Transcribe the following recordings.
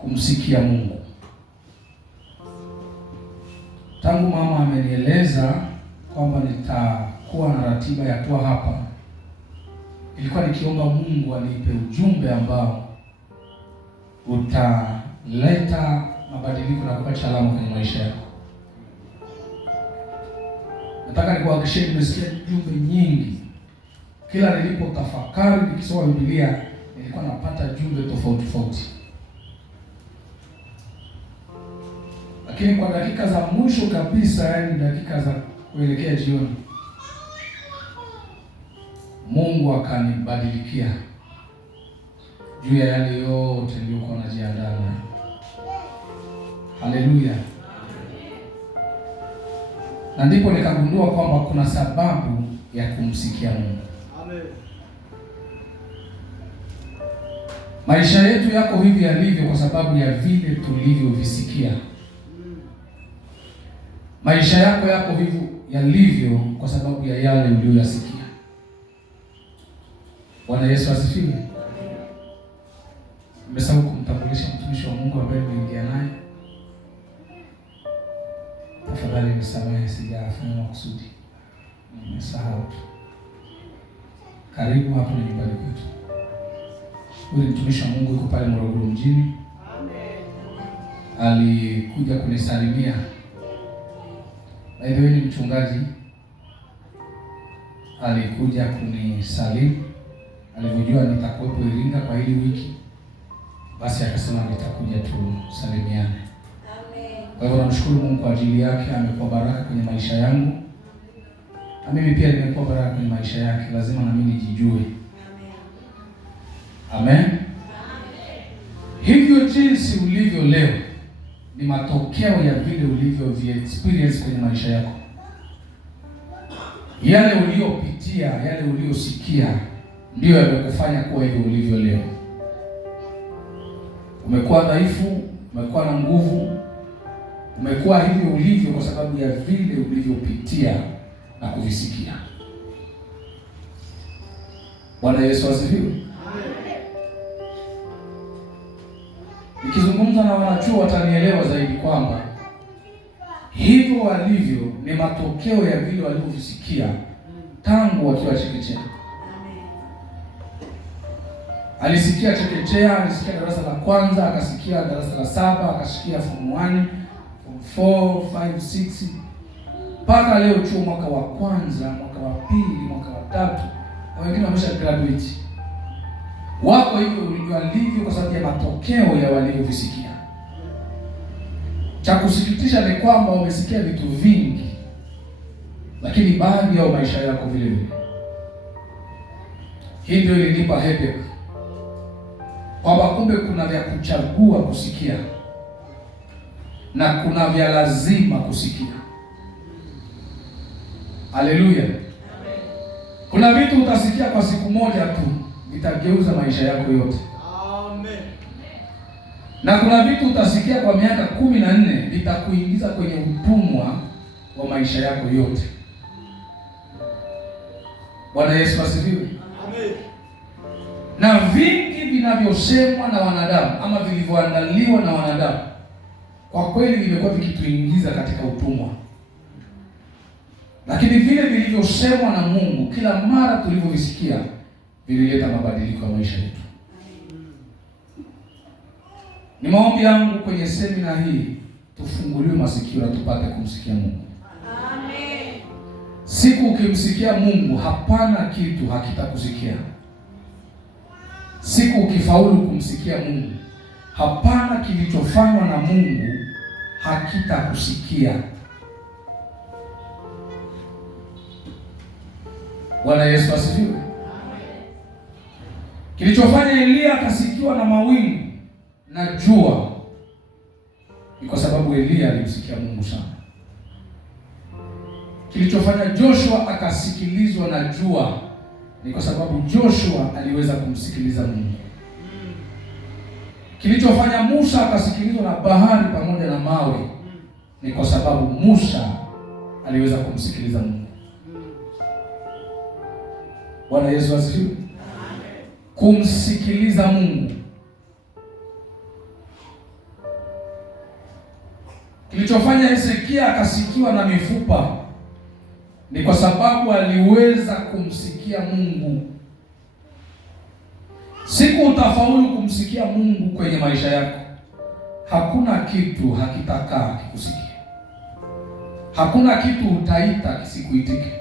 kumsikia Mungu. Tangu mama amenieleza kwamba nitakuwa na ratiba ya kuwa hapa, ilikuwa nikiomba Mungu anipe ujumbe ambao utaleta mabadiliko na kupata alama kwenye maisha yako. Nataka nikuhakikishie, nimesikia jumbe nyingi. Kila nilipotafakari nikisoma Biblia, nilikuwa napata jumbe tofauti tofauti. Lakini kwa dakika za mwisho kabisa, yaani dakika za kuelekea jioni, Mungu akanibadilikia juu ya yale yote niliyokuwa najiandaa nayo. Haleluya. Na ndipo nikagundua kwamba kuna sababu ya kumsikia Mungu. Amen. Maisha yetu yako hivi yalivyo kwa sababu ya vile tulivyovisikia. Maisha yako yako hivyo yalivyo kwa sababu ya yale uliyoyasikia. Bwana Yesu asifiwe. Nimesahau kumtambulisha mtumishi wa Mungu ambaye nimeingia naye. Tafadhali nisamehe, sijafanya makusudi. Nimesahau tu. Karibu hapo ni nyumbani kwetu. Huyu mtumishi wa Mungu yuko pale Morogoro mjini. Amen. Alikuja kunisalimia. By the way, ni mchungaji. Alikuja kunisalimu. Alivyojua nitakuwepo Iringa kwa hili wiki, basi akasema nitakuja tusalimiane. Amen. Kwa hivyo namshukuru Mungu kwa ajili yake, amekuwa baraka kwenye maisha yangu. Na mimi pia nimekuwa baraka kwenye maisha yake, lazima na mimi nijijue. Amen. Amen. Hivyo jinsi ulivyo leo ni matokeo ya vile ulivyo experience kwenye maisha yako. Yale uliyopitia, yale uliyosikia ndio yamekufanya kuwa hivyo ulivyo leo. Umekuwa dhaifu, umekuwa na nguvu, umekuwa hivyo ulivyo kwa sababu ya vile ulivyopitia na kuvisikia. Bwana Yesu asifiwe. Nikizungumza na wanachuo watanielewa zaidi kwamba hivyo walivyo ni matokeo ya vile walivyosikia tangu wakiwa chekechea. Alisikia chekechea, alisikia darasa la kwanza, akasikia darasa la 7, akasikia form 1, form 4, 5, 6, mpaka leo chuo mwaka wa kwanza, mwaka wa pili, mwaka wa 3, na wengine wamesha graduate. Wako hivyo walivyo kwa sababu ya matokeo ya walivyovisikia. Cha kusikitisha ni kwamba wamesikia vitu vingi, lakini baadhi ya maisha yako vile vile. Hii ndio ilinipa headache, kwamba kumbe kuna vya kuchagua kusikia na kuna vya lazima kusikia. Haleluya. Kuna vitu utasikia kwa siku moja tu vitageuza maisha yako yote. Amen. Na kuna vitu utasikia kwa miaka 14 vitakuingiza kwenye utumwa wa maisha yako yote. Bwana Yesu asifiwe. Amen. Na vingi vinavyosemwa na wanadamu ama vilivyoandaliwa na wanadamu, kwa kweli vimekuwa vikituingiza katika utumwa. Lakini vile vilivyosemwa na Mungu, kila mara tulivyovisikia, vilileta mabadiliko ya maisha yetu. Ni maombi yangu kwenye semina hii tufunguliwe masikio na tupate kumsikia Mungu. Amen. Siku ukimsikia Mungu, hapana kitu hakitakusikia. Siku ukifaulu kumsikia Mungu, hapana kilichofanywa na Mungu hakitakusikia. Bwana Yesu asifiwe. Kilichofanya Elia akasikiwa na mawingu na jua ni kwa sababu Elia alimsikia Mungu sana. Kilichofanya Joshua akasikilizwa na jua ni kwa sababu Joshua aliweza kumsikiliza Mungu. Kilichofanya Musa akasikilizwa na bahari pamoja na mawe ni kwa sababu Musa aliweza kumsikiliza Mungu. Bwana Yesu asifiwe. Kumsikiliza Mungu Kilichofanya Hezekia akasikiwa na mifupa ni kwa sababu aliweza kumsikia Mungu. Siku utafaulu kumsikia Mungu kwenye maisha yako, hakuna kitu hakitakaa kikusikia. Hakuna kitu utaita kisikuitike.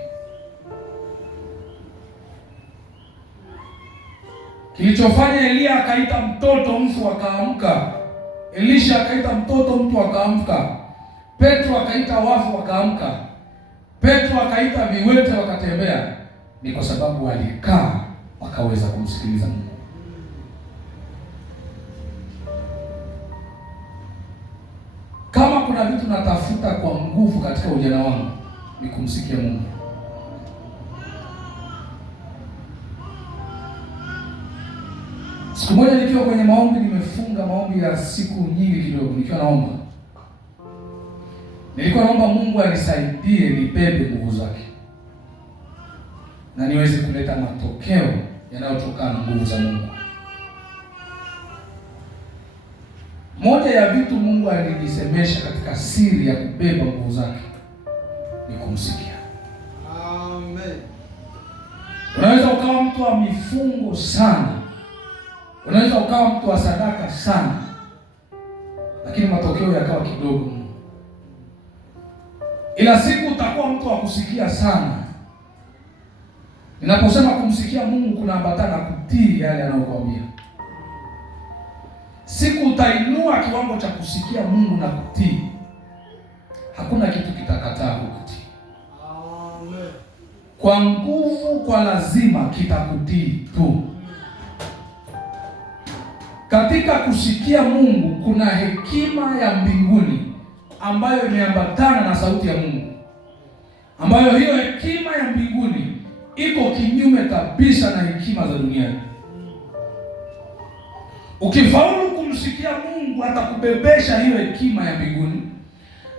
Kilichofanya Elia akaita mtoto mfu akaamka, Elisha akaita mtoto mtu akaamka, Petro akaita wafu wakaamka, Petro akaita viwete wakatembea, ni kwa sababu walikaa wakaweza kumsikiliza Mungu. Kama kuna vitu natafuta kwa nguvu katika ujana wangu, ni kumsikia Mungu. Siku moja nikiwa kwenye maombi, nimefunga maombi ya siku nyingi kidogo, nikiwa naomba, nilikuwa naomba Mungu anisaidie nibebe nguvu zake na niweze kuleta matokeo yanayotokana na nguvu za Mungu. Moja ya vitu Mungu alinisemesha katika siri ya kubeba nguvu zake ni kumsikia. Amen. Unaweza ukawa mtu wa mifungo sana, unaweza ukawa mtu wa sadaka sana, lakini matokeo yakawa kidogo. Ila siku utakuwa mtu wa kusikia sana. Ninaposema kumsikia Mungu, kunaambatana kutii yale anayokuambia. Siku utainua kiwango cha kusikia Mungu na kutii, hakuna kitu kitakataa kukutii. Amen. Kwa nguvu, kwa lazima kitakutii tu. Katika kusikia Mungu kuna hekima ya mbinguni ambayo imeambatana na sauti ya Mungu, ambayo hiyo hekima ya mbinguni iko kinyume kabisa na hekima za duniani. Ukifaulu kumsikia Mungu, atakubebesha hiyo hekima ya mbinguni,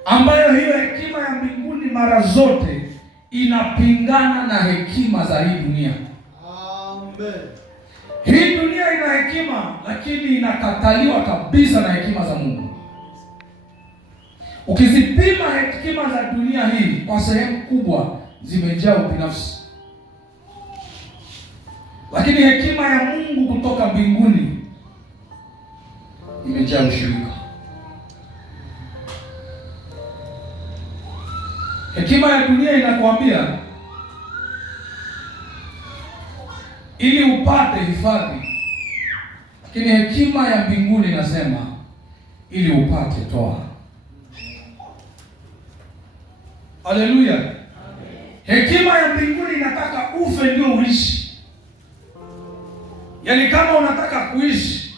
ambayo hiyo hekima ya mbinguni mara zote inapingana na hekima za hii dunia. Amen. Hii dunia ina hekima, lakini inakataliwa kabisa na hekima za Mungu. Ukizipima hekima za dunia hii, kwa sehemu kubwa zimejaa ubinafsi, lakini hekima ya Mungu kutoka mbinguni imejaa ushirika. Hekima ya dunia inakwambia ili upate hifadhi, lakini hekima ya mbinguni inasema ili upate toa. Haleluya. Hekima ya mbinguni inataka ufe ndio uishi. Yaani kama unataka kuishi,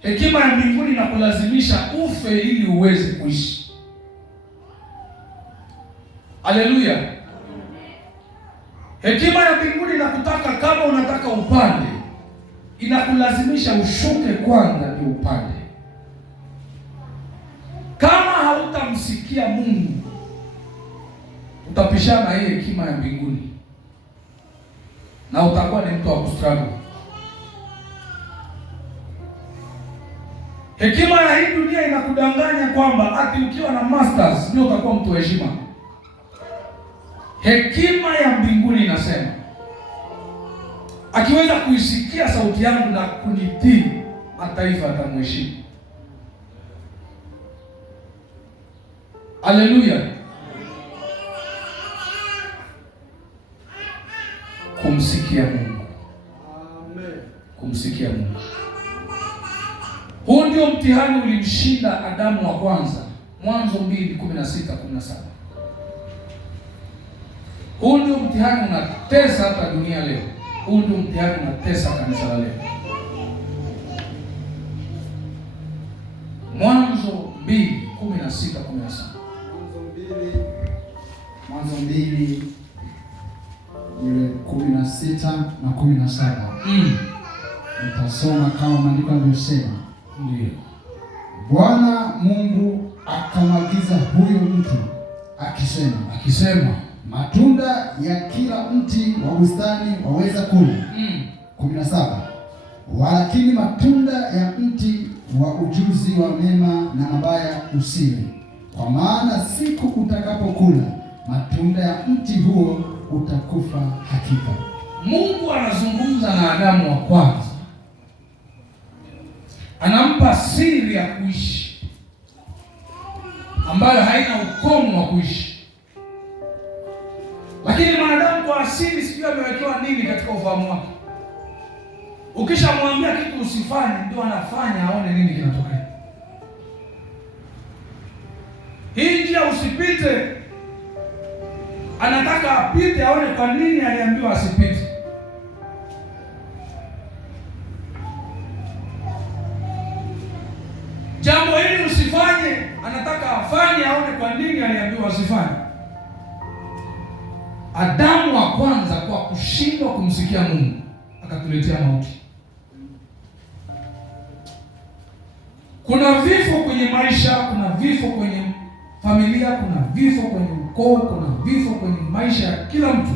hekima ya mbinguni inakulazimisha ufe ili uweze kuishi. Haleluya. Hekima ya mbinguni inakutaka kama unataka upande, inakulazimisha ushuke kwanza ndio upande. Kama hautamsikia Mungu, utapishana hii hekima ya mbinguni na utakuwa ni mtu wa kustruggle. Hekima ya hii dunia inakudanganya kwamba ati ukiwa na masters ndio utakuwa mtu wa heshima. Hekima ya mbinguni inasema akiweza kuisikia sauti yangu na kunitii, mataifa yatamheshimu. Haleluya. Kumsikia Mungu. Amen. Kumsikia Mungu. Huu ndio mtihani ulimshinda Adamu wa kwanza, Mwanzo 2:16-17. Huu ndio mtihani unatesa hata dunia leo. Huu ndio mtihani unatesa kanisa la leo. Mwanzo 2:16-17. Mwanzo 2:16-17. Nitasoma kama maandiko yanavyosema. Ndio. Bwana Mungu akamwagiza huyo mtu akisema, matunda ya kila mti wa bustani waweza kula. 17. Walakini matunda ya mti wa ujuzi wa mema na mabaya usile, kwa maana siku utakapokula matunda ya mti huo utakufa hakika. Mungu anazungumza na Adamu wa kwanza, anampa siri ya kuishi ambayo haina ukomo wa kuishi. Lakini mwanadamu kwa asili sijui amewekewa nini katika ufahamu wake. Ukishamwambia kitu usifanye, ndio anafanya aone nini kinatokea. Hii njia usipite, anataka apite aone kwa nini aliambiwa asipite. Jambo hili usifanye, anataka afanye aone kwa nini aliambiwa asifanye. Adamu wa kwanza kwa kushindwa kumsikia Mungu akatuletea mauti. Kuna vifo kwenye maisha, kuna vifo kwenye familia, kuna vifo kwenye ukoo, kuna vifo kwenye maisha ya kila mtu,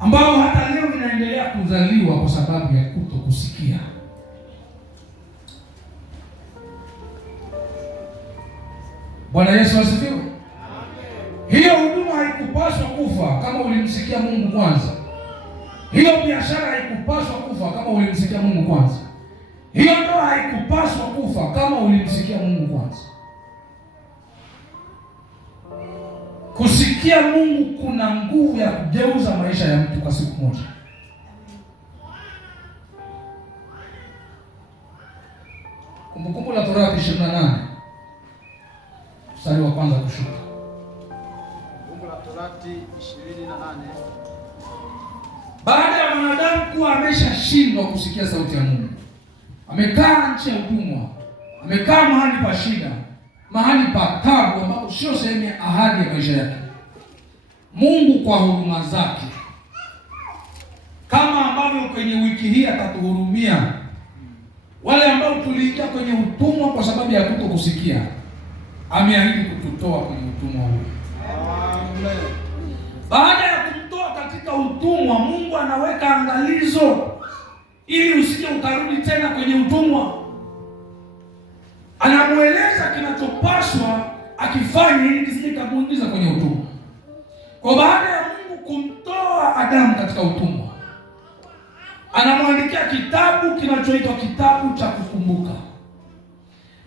ambao hata leo vinaendelea kuzaliwa kwa sababu ya kutokusikia. Bwana Yesu asifiwe. Amen. Hiyo huduma haikupaswa kufa kama ulimsikia Mungu kwanza. Hiyo biashara haikupaswa kufa kama ulimsikia Mungu kwanza. Hiyo ndoa haikupaswa kufa kama ulimsikia Mungu kwanza. Kusikia Mungu kuna nguvu ya kugeuza maisha ya mtu kwa siku moja. Kumbukumbu la Torati 28 mstari wa kwanza kushuka. Kumbukumbu la Torati 28. Baada ya mwanadamu kuwa ameshashindwa kusikia sauti ya Mungu, amekaa nchi ya utumwa, amekaa mahali pa shida, mahali pa taabu ambapo sio sehemu ya ahadi ya maisha yake, Mungu kwa huruma zake, kama ambavyo kwenye wiki hii atatuhurumia wale ambao tuliingia kwenye utumwa kwa sababu ya kutokusikia, ameahidi kututoa kwenye utumwa huo. Amen. Baada ya kumtoa katika utumwa, Mungu anaweka angalizo ili usije ukarudi tena kwenye utumwa. Anamueleza kinachopaswa akifanye ili kisije kamuingiza kwenye utumwa. Kwa baada ya Mungu kumtoa Adamu katika utumwa, anamwandikia kitabu kinachoitwa kitabu cha kukumbuka.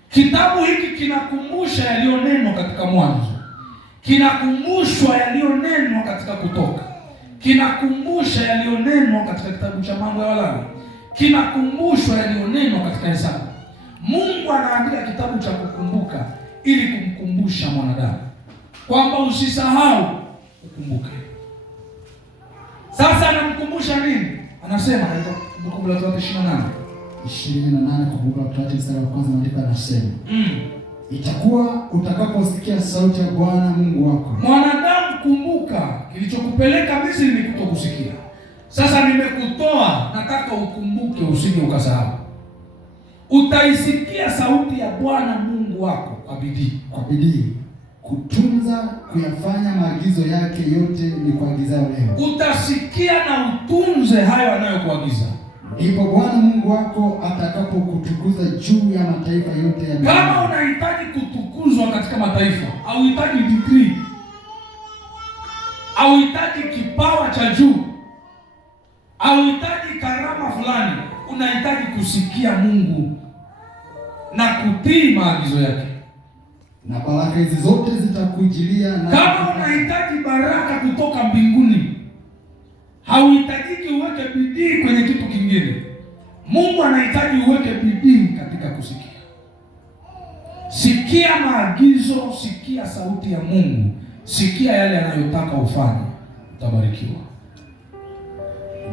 Kitabu hiki kinakumbusha yaliyonenwa katika Mwanzo, kinakumbushwa yaliyonenwa katika Kutoka, kinakumbusha yaliyonenwa katika kitabu cha Mambo ya Walawi, kinakumbushwa yaliyonenwa katika Hesabu. Mungu anaandika kitabu cha kukumbuka ili kumkumbusha mwanadamu kwamba usisahau, ukumbuke. Sasa anamkumbusha nini? Anasema katika Kumbukumbu la Torati 28 Kumbukumbu la Torati mstari wa kwanza maandiko yanasema, itakuwa utakaposikia sauti ya Bwana Mungu wako. Mwanadamu, kumbuka kilichokupeleka Misri ni kutokusikia. Sasa nimekutoa, nataka ukumbuke, usije ukasahau. Utaisikia sauti ya Bwana Mungu wako kwa bidii, kutunza kuyafanya maagizo yake yote ni kuagizayo leo. Utasikia na utunze hayo anayokuagiza. Ndipo Bwana Mungu wako atakapokutukuza juu ya mataifa yote ya dunia. Kama unahitaji kutukuzwa katika mataifa, hauhitaji degree, hauhitaji kipawa cha juu, hauhitaji karama fulani, unahitaji kusikia Mungu na kutii maagizo yake. Na baraka hizi zote zitakujilia. Na kama unahitaji baraka kutoka mbinguni, hauhitajiki uweke bidii kwenye kitu kingine. Mungu anahitaji uweke bidii katika kusikia. Sikia maagizo, sikia sauti ya Mungu, sikia yale anayotaka ufanye, utabarikiwa.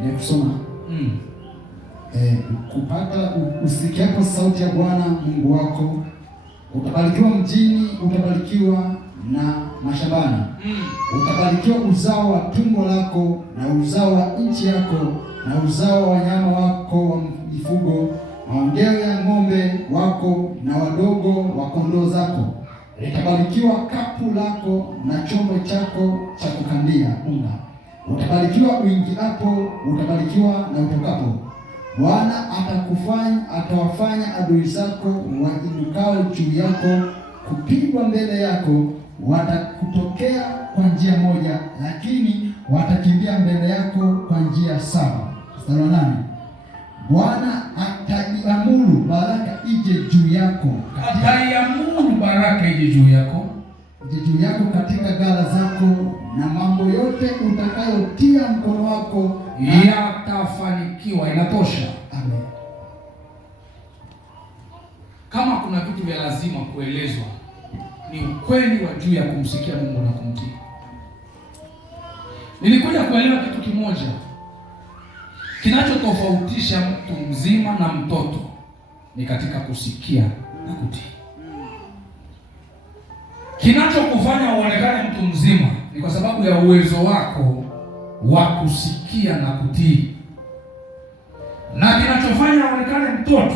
Ni kusoma kupata usikiapo sauti ya Bwana Mungu wako, utabarikiwa mjini, utabarikiwa na mashambani. Utabarikiwa uzao wa tumbo lako na uzao wa nchi yako na uzao wa wanyama wako wa mifugo, maondeo ya ng'ombe wako na wadogo wa kondoo zako. Litabarikiwa kapu lako na chombo chako cha kukandia unga. Utabarikiwa uingiapo, utabarikiwa na utokapo. Bwana atawafanya adui zako wainukao juu yako kupigwa mbele yako, watakutokea kwa njia moja, lakini watakimbia mbele yako kwa njia 7. Mstari wa 8. Bwana ataiamuru baraka ije juu yako. Ataiamuru baraka ije juu yako. Ije juu yako katika ghala zako, na mambo yote utakayotia mkono wako yatafanikiwa. Inatosha. Amen. Kama kuna vitu vya lazima kuelezwa, ni ukweli wa juu ya kumsikia Mungu na kumtii. Nilikuja kuelewa kitu kimoja kinachotofautisha mtu mzima na mtoto, ni katika kusikia na kutii. Kinachokufanya uonekane mtu mzima ni kwa sababu ya uwezo wako wa kusikia na kutii, na kinachofanya uonekane mtoto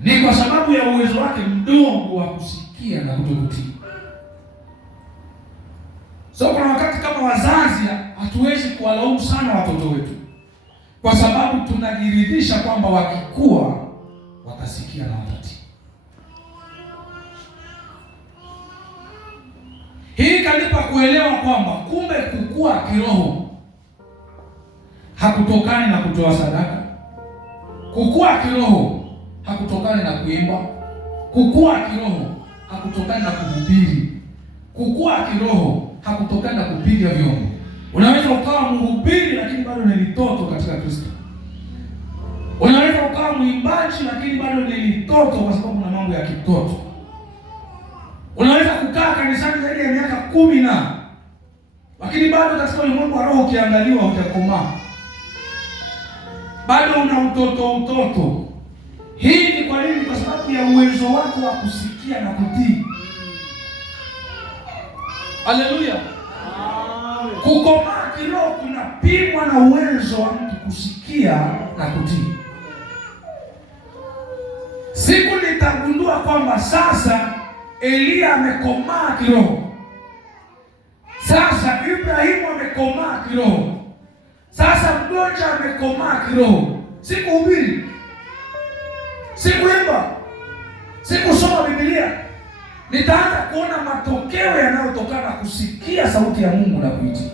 ni kwa sababu ya uwezo wake mdogo wa kusikia na kutokutii. So kuna wakati kama wazazi hatuwezi kuwalaumu sana watoto wetu, kwa sababu tunajiridhisha kwamba wakikua watasikia na watatii. Hii kanipa kuelewa kwamba kumbe kukua kiroho hakutokani na kutoa sadaka. Kukua kiroho hakutokani na kuimba. Kukua kiroho hakutokani na kuhubiri. Kukua kiroho hakutokani na kupiga vyombo. Unaweza ukawa mhubiri lakini bado ni mtoto katika Kristo. Unaweza ukawa mwimbaji lakini bado ni mtoto, kwa sababu na mambo ya kitoto. Unaweza kukaa kanisani zaidi ya miaka 10 lakini bado katika ulimwengu wa roho ukiangaliwa utakomaa. Bado una utoto. Hii ni kwa nini? Kwa sababu ya uwezo wako wa kusikia na kutii. Haleluya. Kukomaa kiroho kunapimwa na uwezo wa mtu kusikia na kutii. Siku nitagundua kwamba sasa Elia amekomaa kiroho, sasa Ibrahimu amekomaa kiroho, sasa mgonjwa amekomaa kiroho, sikuhubiri, sikuimba, sikusoma Biblia, nitaanza kuona matokeo yanayotokana kusikia sauti ya Mungu na kuitii.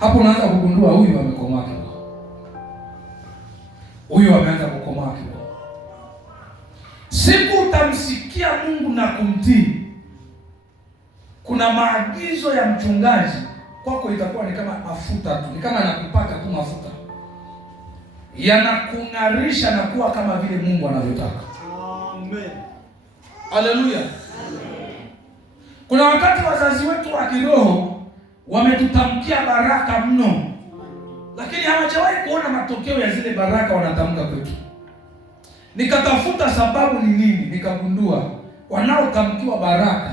Hapo unaanza kugundua huyu amekomaa kiroho, huyu ameanza kukomaa kiroho. Siku utamsikia Mungu na kumtii, kuna maagizo ya mchungaji kwako itakuwa ni kama mafuta tu, ni kama anakupaka tu mafuta, yanakung'arisha na kuwa kama vile Mungu anavyotaka. Amen. Haleluya. Kuna wakati wazazi wetu wa kiroho wametutamkia baraka mno, lakini hawajawahi kuona matokeo ya zile baraka wanatamka kwetu. Nikatafuta sababu ni nini, nikagundua wanaotamkiwa baraka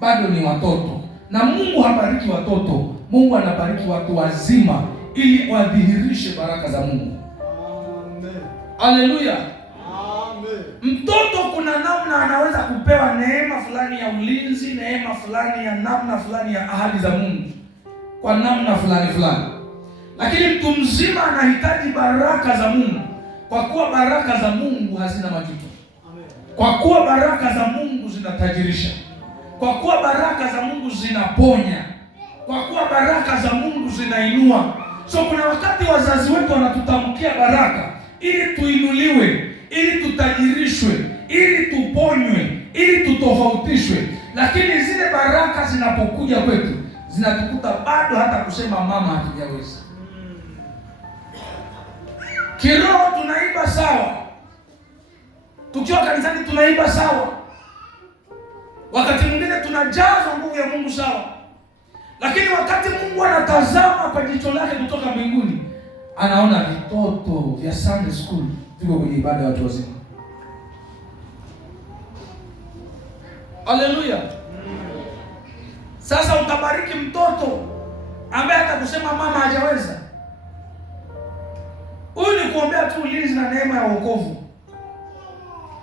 bado ni watoto, na Mungu habariki watoto. Mungu anabariki watu wazima ili wadhihirishe baraka za Mungu. Amen. Haleluya. Amen. Mtoto kuna namna anaweza kupewa neema fulani ya ulinzi, neema fulani ya namna fulani ya ahadi za Mungu kwa namna fulani, lakini mtu mzima anahitaji baraka za Mungu, kwa kuwa baraka za Mungu hazina majuto. Kwa kuwa baraka za Mungu zinatajirisha. Kwa kuwa baraka za Mungu zinaponya. Kwa kuwa baraka za Mungu zinainua. So kuna wakati wazazi wetu wanatutamkia baraka ili tuinuliwe, ili tutajirishwe, ili tuponywe, ili tutofautishwe, lakini zile baraka zinapokuja kwetu zinatukuta bado hata kusema mama hatujaweza. Kiroho tunaimba sawa, tukiwa kanisani tunaimba sawa, wakati mwingine tunajazwa nguvu ya Mungu sawa, lakini wakati Mungu anatazama kwa jicho lake kutoka mbinguni, anaona vitoto vya Sunday school viko kwenye ibada ya watu wazima. Haleluya. Sasa utabariki mtoto ambaye atakusema mama hajaweza. Huyu ni kuombea tu ulinzi na neema ya wokovu.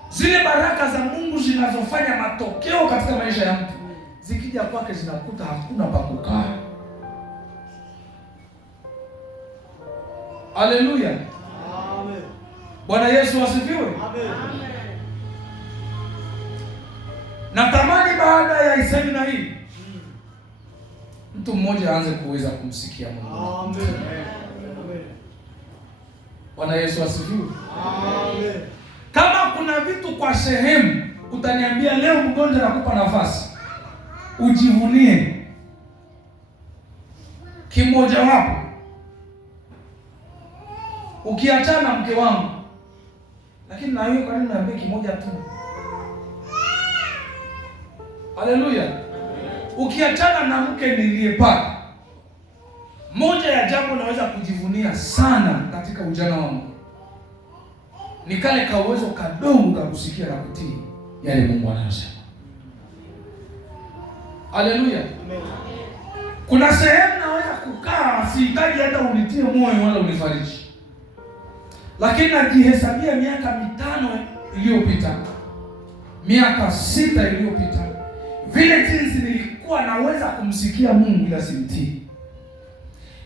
Zile baraka za Mungu zinazofanya matokeo katika maisha ya mtu, zikija kwake zinakuta hakuna pa kukaa. Haleluya. Amen. Bwana Yesu asifiwe. Amen. Natamani baada ya semina hii mtu mmoja aanze kuweza kumsikia Mungu. Amen. Bwana Yesu asifiwe. Amen. Kama kuna vitu kwa sehemu utaniambia leo, mgonjwa nakupa nafasi ujivunie kimoja wapo, ukiachana mke wangu, lakini na wewe kwa nini naambia kimoja tu? Haleluya. Ukiachana na mke niliyepata, moja ya jambo naweza kujivunia sana katika ujana wangu ni kale ka uwezo kadogo ka kusikia na kutii yale Mungu anayosema. Haleluya. Kuna sehemu naweza kukaa, sihitaji hata unitie moyo wala unifariji, lakini najihesabia miaka 5 iliyopita, miaka 6 iliyopita, vile jinsi nilikuwa naweza kumsikia Mungu ila simtii,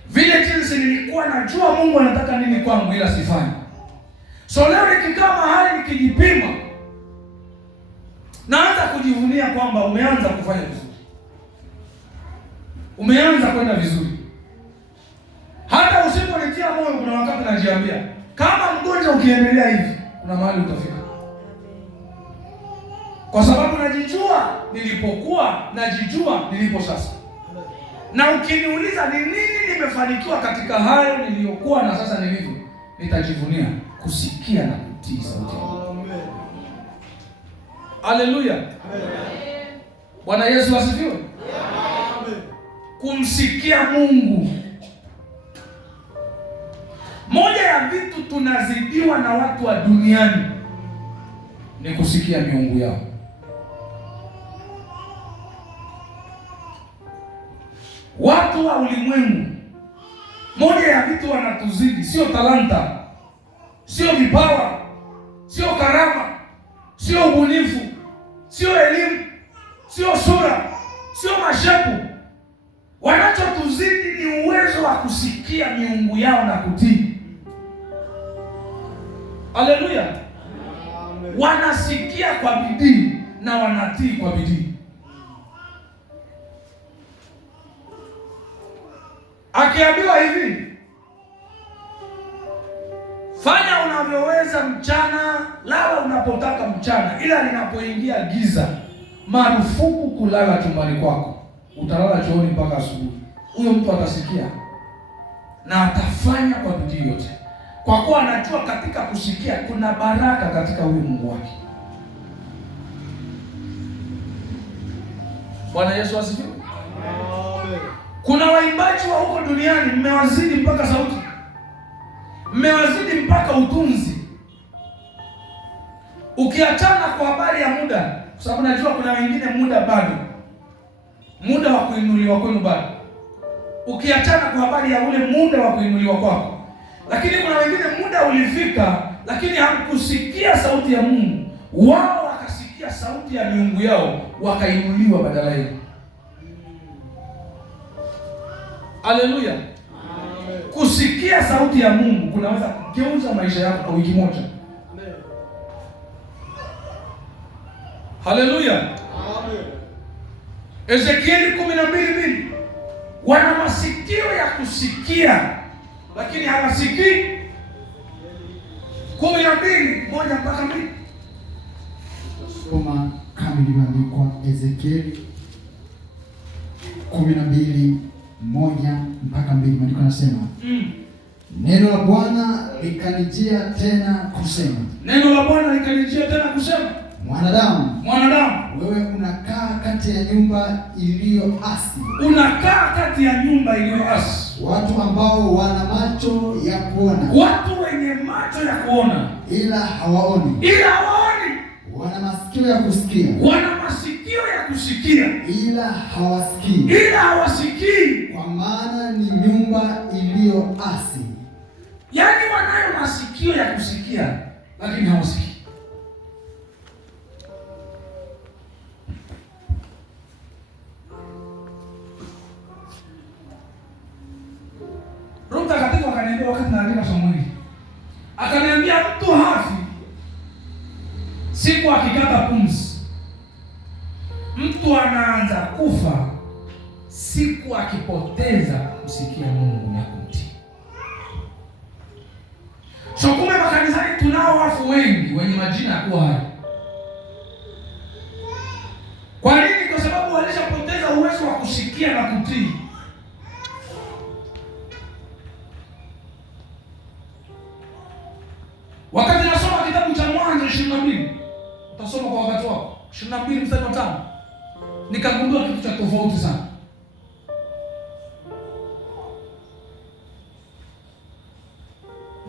vile jinsi nilikuwa najua Mungu anataka nini kwangu ila sifanyi. So leo nikikaa mahali nikijipima, naanza kujivunia kwamba umeanza kufanya vizuri, umeanza kwenda vizuri. Hata usiponitia moyo, kuna wakati najiambia kama mgonjwa ukiendelea hivi, kuna mahali utafika, kwa sababu najijua nilipokuwa, najijua nilipo sasa. Na ukiniuliza ni nini nimefanikiwa katika hayo niliyokuwa na sasa nilivyo, nitajivunia kusikia na kutii sauti ya Mungu. Amen. Haleluya. Amen. Bwana Yesu asifiwe. Amen. Kumsikia Mungu. Moja ya vitu tunazidiwa na watu wa duniani ni kusikia miungu yao. Watu wa ulimwengu, moja ya vitu wanatuzidi sio talanta, sio vipawa, sio karama, sio ubunifu, sio elimu, sio sura, sio mashepu. Wanachotuzidi ni uwezo wa kusikia miungu yao na kutii. Haleluya. Wanasikia kwa bidii na wanatii kwa bidii. Akiambiwa hivi, fanya unavyoweza mchana, lala unapotaka mchana, ila linapoingia giza, marufuku kulala chumbani kwako, utalala chooni mpaka asubuhi. Huyo mtu atasikia na atafanya kwa bidii yote, kwa kuwa anajua katika kusikia kuna baraka katika huyu Mungu wake. Bwana Yesu asifiwe. Amen. Kuna waimbaji wa huko duniani mmewazidi mpaka sauti, mmewazidi mpaka utunzi. Ukiachana kwa habari ya muda, kwa sababu najua kuna wengine muda bado, muda wa kuinuliwa kwenu bado. Ukiachana kwa habari ya ule muda wa kuinuliwa kwako, lakini kuna wengine muda ulifika, lakini hamkusikia sauti ya Mungu. Wao wakasikia sauti ya miungu yao, wakainuliwa badala yao. Haleluya. Amen. Kusikia sauti ya Mungu kunaweza kugeuza maisha yako kwa wiki moja. Amen. Haleluya. Amen. Ezekieli 12:2. Wana masikio ya kusikia lakini hawasikii. 12:1-2. Soma kama ilivyoandikwa Ezekieli 12:1-2. Maandiko yanasema, neno la Bwana likanijia tena kusema. Neno la Bwana likanijia tena kusema, mwanadamu, wewe unakaa kati ya nyumba iliyoasi. Unakaa kati ya nyumba iliyoasi. Watu ambao wana macho ya kuona. Watu wenye macho ya kuona ila hawaoni. Wana masikio ya kusikia. Wana masikio ya kusikia ila hawasikii. Kwa maana ni nyumba iliyoasi. Yaani wanayo masikio ya kusikia lakini hawasikii. Roho Mtakatifu akaniambia wakati naandika somo hili, akaniambia mtu hafi siku akikata pumzi, mtu anaanza kufa siku akipoteza kusikia Mungu na kumtii. So kumbe makanisani tunao wafu wengi wenye majina ya kuwa hai. Kwa nini? Kwa sababu walishapoteza uwezo wa kusikia na kutii. Wakati nasoma kitabu cha Mwanzo 22, utasoma kwa wakati wako, 22 mstari wa 5, nikagundua kitu cha tofauti sana.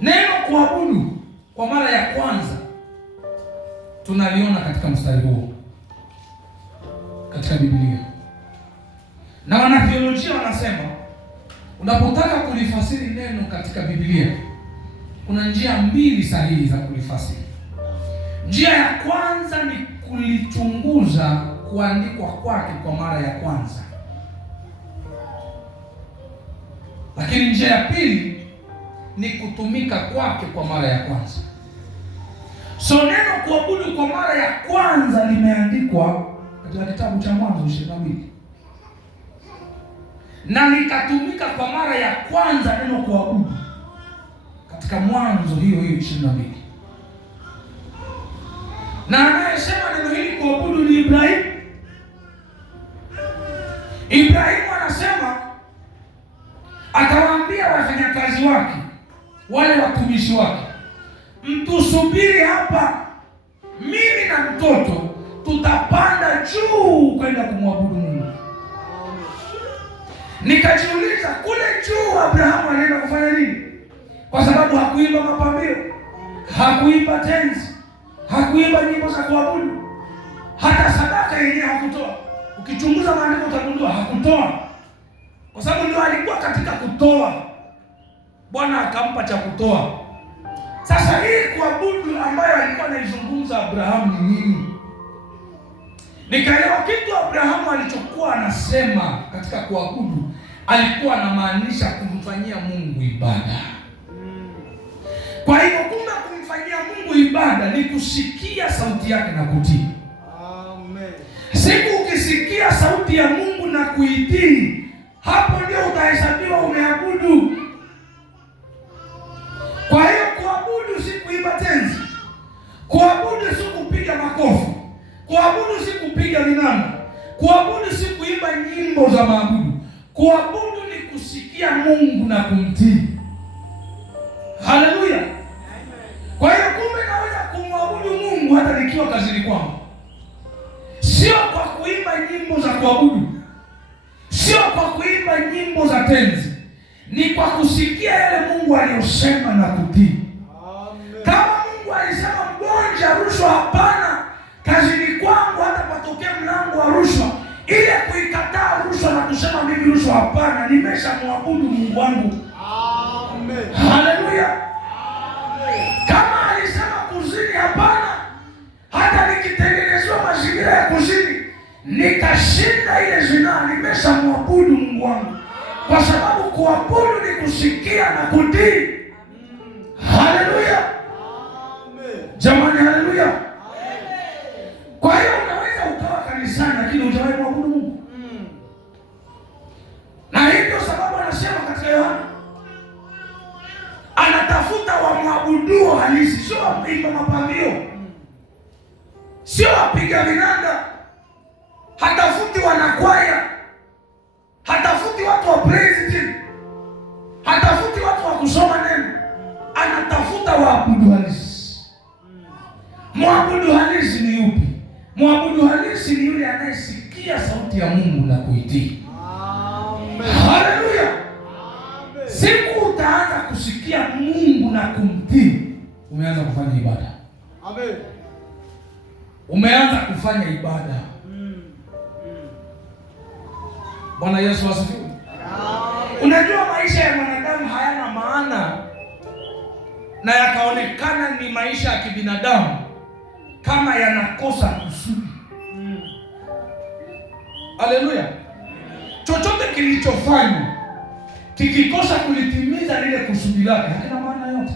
Neno kuabudu kwa mara ya kwanza tunaliona katika mstari huo katika Biblia. Na wanatheolojia wanasema unapotaka kulifasiri neno katika Biblia, kuna njia mbili sahihi za kulifasiri. Njia ya kwanza ni kulichunguza kuandikwa kwake kwa mara ya kwanza. Lakini njia ya pili ni kutumika kwake kwa mara ya kwanza. So neno kuabudu kwa mara ya kwanza limeandikwa katika kitabu cha Mwanzo 22. Na likatumika kwa mara ya kwanza neno kuabudu katika Mwanzo hiyo 22. Na anayesema neno hili kuabudu ni Ibrahimu. Ibrahimu anasema akawaambia wafanyakazi wake, wale watumishi wake, mtusubiri hapa, mimi na mtoto tutapanda juu kwenda kumwabudu Mungu. Nikajiuliza, kule juu Abrahamu alienda kufanya nini? Kwa sababu hakuimba mapambio, hakuimba tenzi, hakuimba nyimbo za kuabudu, hata sadaka yenyewe hakutoa. Ukichunguza maandiko utagundua hakutoa, kwa sababu ndio alikuwa katika kutoa, Bwana akampa cha kutoa. Sasa hii kuabudu ambayo alikuwa anaizungumza Abrahamu ni nini? Nikaelewa kitu Abrahamu alichokuwa anasema katika kuabudu, alikuwa anamaanisha kumfanyia Mungu ibada. Kwa hivyo kumbe kumfanyia Mungu ibada ni kusikia sauti yake na kutii. Amen. Siku ukisikia sauti ya Mungu na kuitii, hapo ndio utahesabiwa umeabudu. Kwa hiyo kuabudu si kuimba tenzi, kuabudu si kupiga makofi, kuabudu si kupiga vinanda, kuabudu si kuimba nyimbo za maabudu. Kuabudu ni kusikia Mungu na kumtii. Haleluya. Kwa hiyo kumbe naweza kumwabudu Mungu hata nikiwa kazini kwangu. Sio kwa kuimba nyimbo za kuabudu, sio kwa kuimba nyimbo za tenzi, ni kwa kusikia yale Mungu aliyosema na kutii. Kama Mungu alisema mgonja rushwa hapana kazini kwangu, hata patokea mlango wa rushwa, ile kuikataa rushwa na kusema mimi rushwa hapana, nimeshamwabudu Mungu wangu. Amen. Haleluya. Amen. Kama alisema kuzini hapana, hata nikitengenezewa mazingira ya kuzini nikashinda ile zina, nimeshamwabudu Mungu wangu, kwa sababu kuabudu ni kusikia na kutii. Haleluya. Amen. Jamani, haleluya. Kwa hiyo unaweza ukawa kanisani lakini hujawahi kuabudu Mungu. Na hivyo sababu anasema katika Yohana, anatafuta wamwabuduo halisi, sio waimba mapambio, sio wapiga vinanda, hatafuti wanakwaya, hatafuti watu wa praise team, hatafuti watu wa kusoma neno, anatafuta waabudu halisi. Mwabudu halisi ni yupi? Mwabudu halisi ni yule anayesikia sauti ya Mungu na kuitii. Amen. Haleluya. Amen. Siku utaanza kusikia Mungu na kumtii, umeanza kufanya ibada. Amen. Umeanza kufanya ibada. Bwana Yesu asifiwe. Unajua maisha ya mwanadamu hayana maana na yakaonekana ni maisha ya kibinadamu kama yanakosa kusudi. Haleluya. Chochote kilichofanywa kikikosa kulitimiza lile kusudi lake hakina maana yote.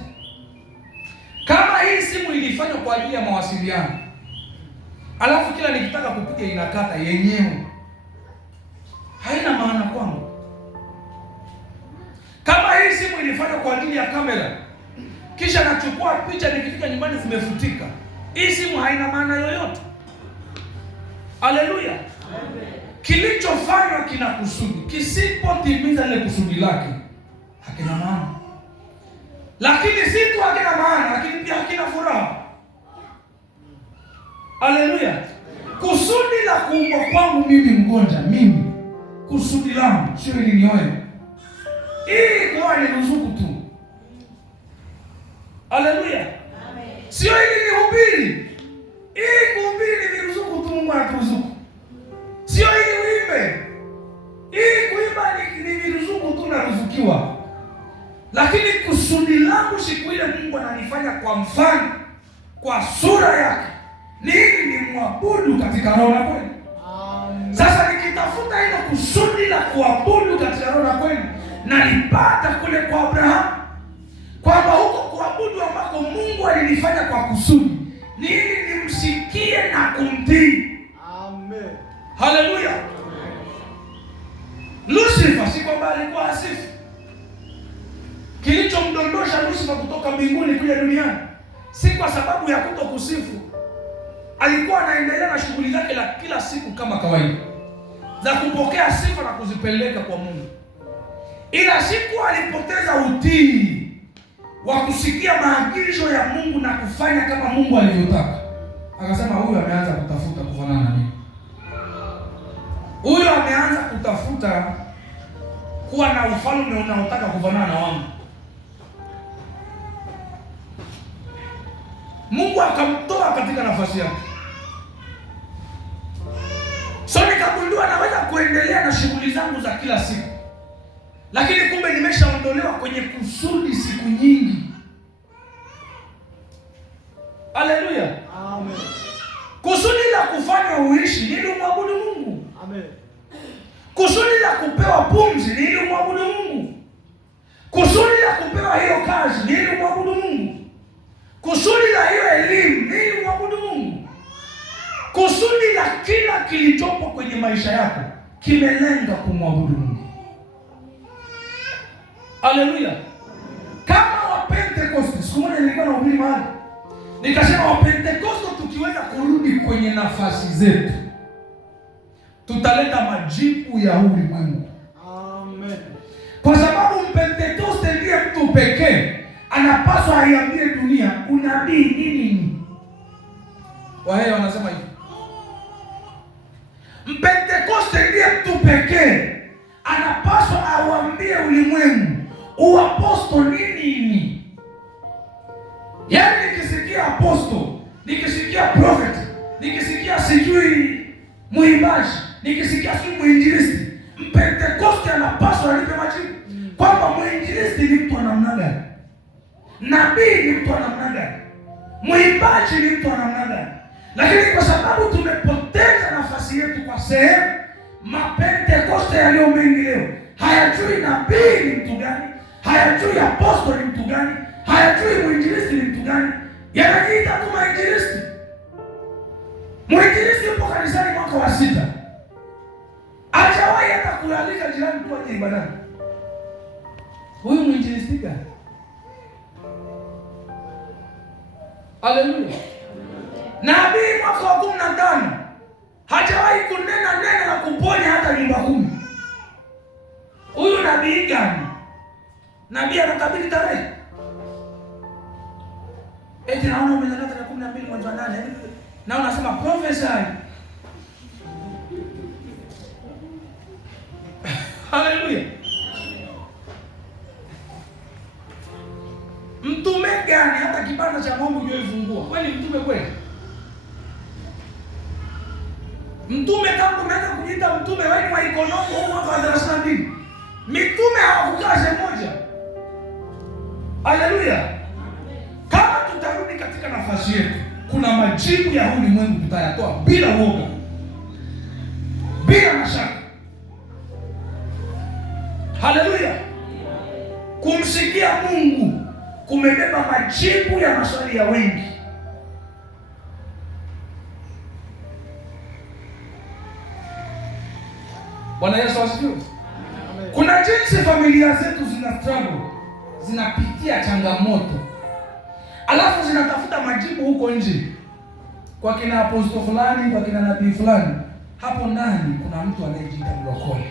Kama hii simu ilifanywa kwa ajili ya mawasiliano, alafu kila nikitaka kupiga inakata yenyewe, haina maana kwangu. Kama hii simu ilifanywa kwa ajili ya kamera, kisha nachukua picha nikifika nyumbani zimefutika, hii simu haina maana yoyote. Haleluya! Kilichofanywa kina kusudi, kisipotimiza ile kusudi lake hakina maana. Lakini si tu hakina maana, lakini pia hakina furaha. Haleluya! Kusudi la kuumbwa kwangu mimi mgonja, mimi kusudi langu sio ili nioe. Hii kwa ni ruzuku tu. Haleluya! Amen. Sio ili nihubiri. Hii kuhubiri ni ruzuku tu, Mungu anaturuzuku. Sio ili uimbe. Hii kuimba ni ruzuku tu, na ruzukiwa. Lakini kusudi langu siku ile Mungu ananifanya kwa mfano, kwa sura yake, ni ili nimwabudu katika roho na kweli. Sasa nikitafuta hilo kusudi la kuabudu katika roho na kweli, na nipata kule kwa Abrahamu, kwamba huko kuabudu ambako Mungu alinifanya kwa kusudi ni ili nimsikie na kumtii. Amen. Haleluya. Lucifer si kwamba alikuwa asifu. Kilichomdondosha Lucifer kutoka mbinguni kuja duniani si kwa sababu ya kutokusifu. Alikuwa anaendelea na shughuli zake la kila siku kama kawaida za kupokea sifa na kuzipeleka kwa Mungu. Ila siku alipoteza utii wa kusikia maagizo ya Mungu na kufanya kama Mungu alivyotaka, akasema huyu ameanza kutafuta kufanana na mimi. Huyu ameanza kutafuta kuwa na ufalme unaotaka kufanana na wangu. Mungu akamtoa katika nafasi yake. So nikagundua naweza kuendelea na shughuli zangu za kila siku, lakini kumbe nimeshaondolewa kwenye kusudi siku nyingi. Haleluya. Amen. Kusudi la kufanya uishi ni ili umwabudu Mungu. Amen. Kusudi la kupewa pumzi ni ili umwabudu Mungu. Kusudi la kupewa hiyo kazi ni ili umwabudu Mungu. Kusudi la hiyo elimu ni ili umwabudu Mungu. Kusudi la kila kilichopo kwenye maisha yako kimelenga kumwabudu Mungu. Haleluya. Kama wa Pentecost, siku moja nilikuwa nahubiri mahali, nikasema wa Pentecost tukiweza kurudi kwenye nafasi zetu, tutaleta majibu ya ulimwengu. Amen. Kwa sababu Pentecost ndiye mtu pekee anapaswa aiambie dunia unabii ni nini. Wahaya wanasema hivi. Pentecost ndiye mtu pekee anapaswa auambie ulimwengu uaposto ni nini. Yaani nikisikia aposto, nikisikia prophet, nikisikia sijui muimbaji, nikisikia sijui muinjilisti, Pentecost anapaswa anipe majibu kwamba muinjilisti ni mtu wa namna gani, nabii ni mtu wa namna gani, muimbaji ni mtu wa namna gani. Lakini kwa sababu tumepoteza nafasi yetu kwa sehemu, mapentekoste yaliyo mengi leo hayajui nabii ni mtu gani, hayajui apostol ni mtu gani, hayajui muinjilisti ni mtu gani, yanajiita tu muinjilisti. Muinjilisti yupo kanisani mwaka wa 6, hajawahi hata kualika jirani tu aje ibadani. Huyu muinjilisti gani? Haleluya. Nabii mwaka wa 15 hajawahi kunena neno la kuponya hata nyumba 10. Huyu nabii gani? Nabii anatabiri tarehe. Eti naona umezaliwa tarehe 12 mwezi wa 8. Na unasema prophesy. Haleluya. Mtume gani hata kibanda cha Mungu ndio ifungua? Kwani mtume kweli? Mtume tangu umeanza kujiita mtume wewe ni wa ikonomo huu mwaka wa 32. Mitume hawakukaa sehemu moja. Haleluya. Kama tutarudi katika nafasi yetu, kuna majibu ya ulimwengu tutayatoa bila woga, bila mashaka. Haleluya. Kumsikia Mungu kumebeba majibu ya maswali ya wengi. Bwana Yesu asifiwe. Kuna jinsi familia zetu zina struggle, zinapitia changamoto, alafu zinatafuta majibu huko nje kwa kina apostol fulani, kwa kina nabii fulani. Hapo ndani kuna mtu anayejiita mlokole.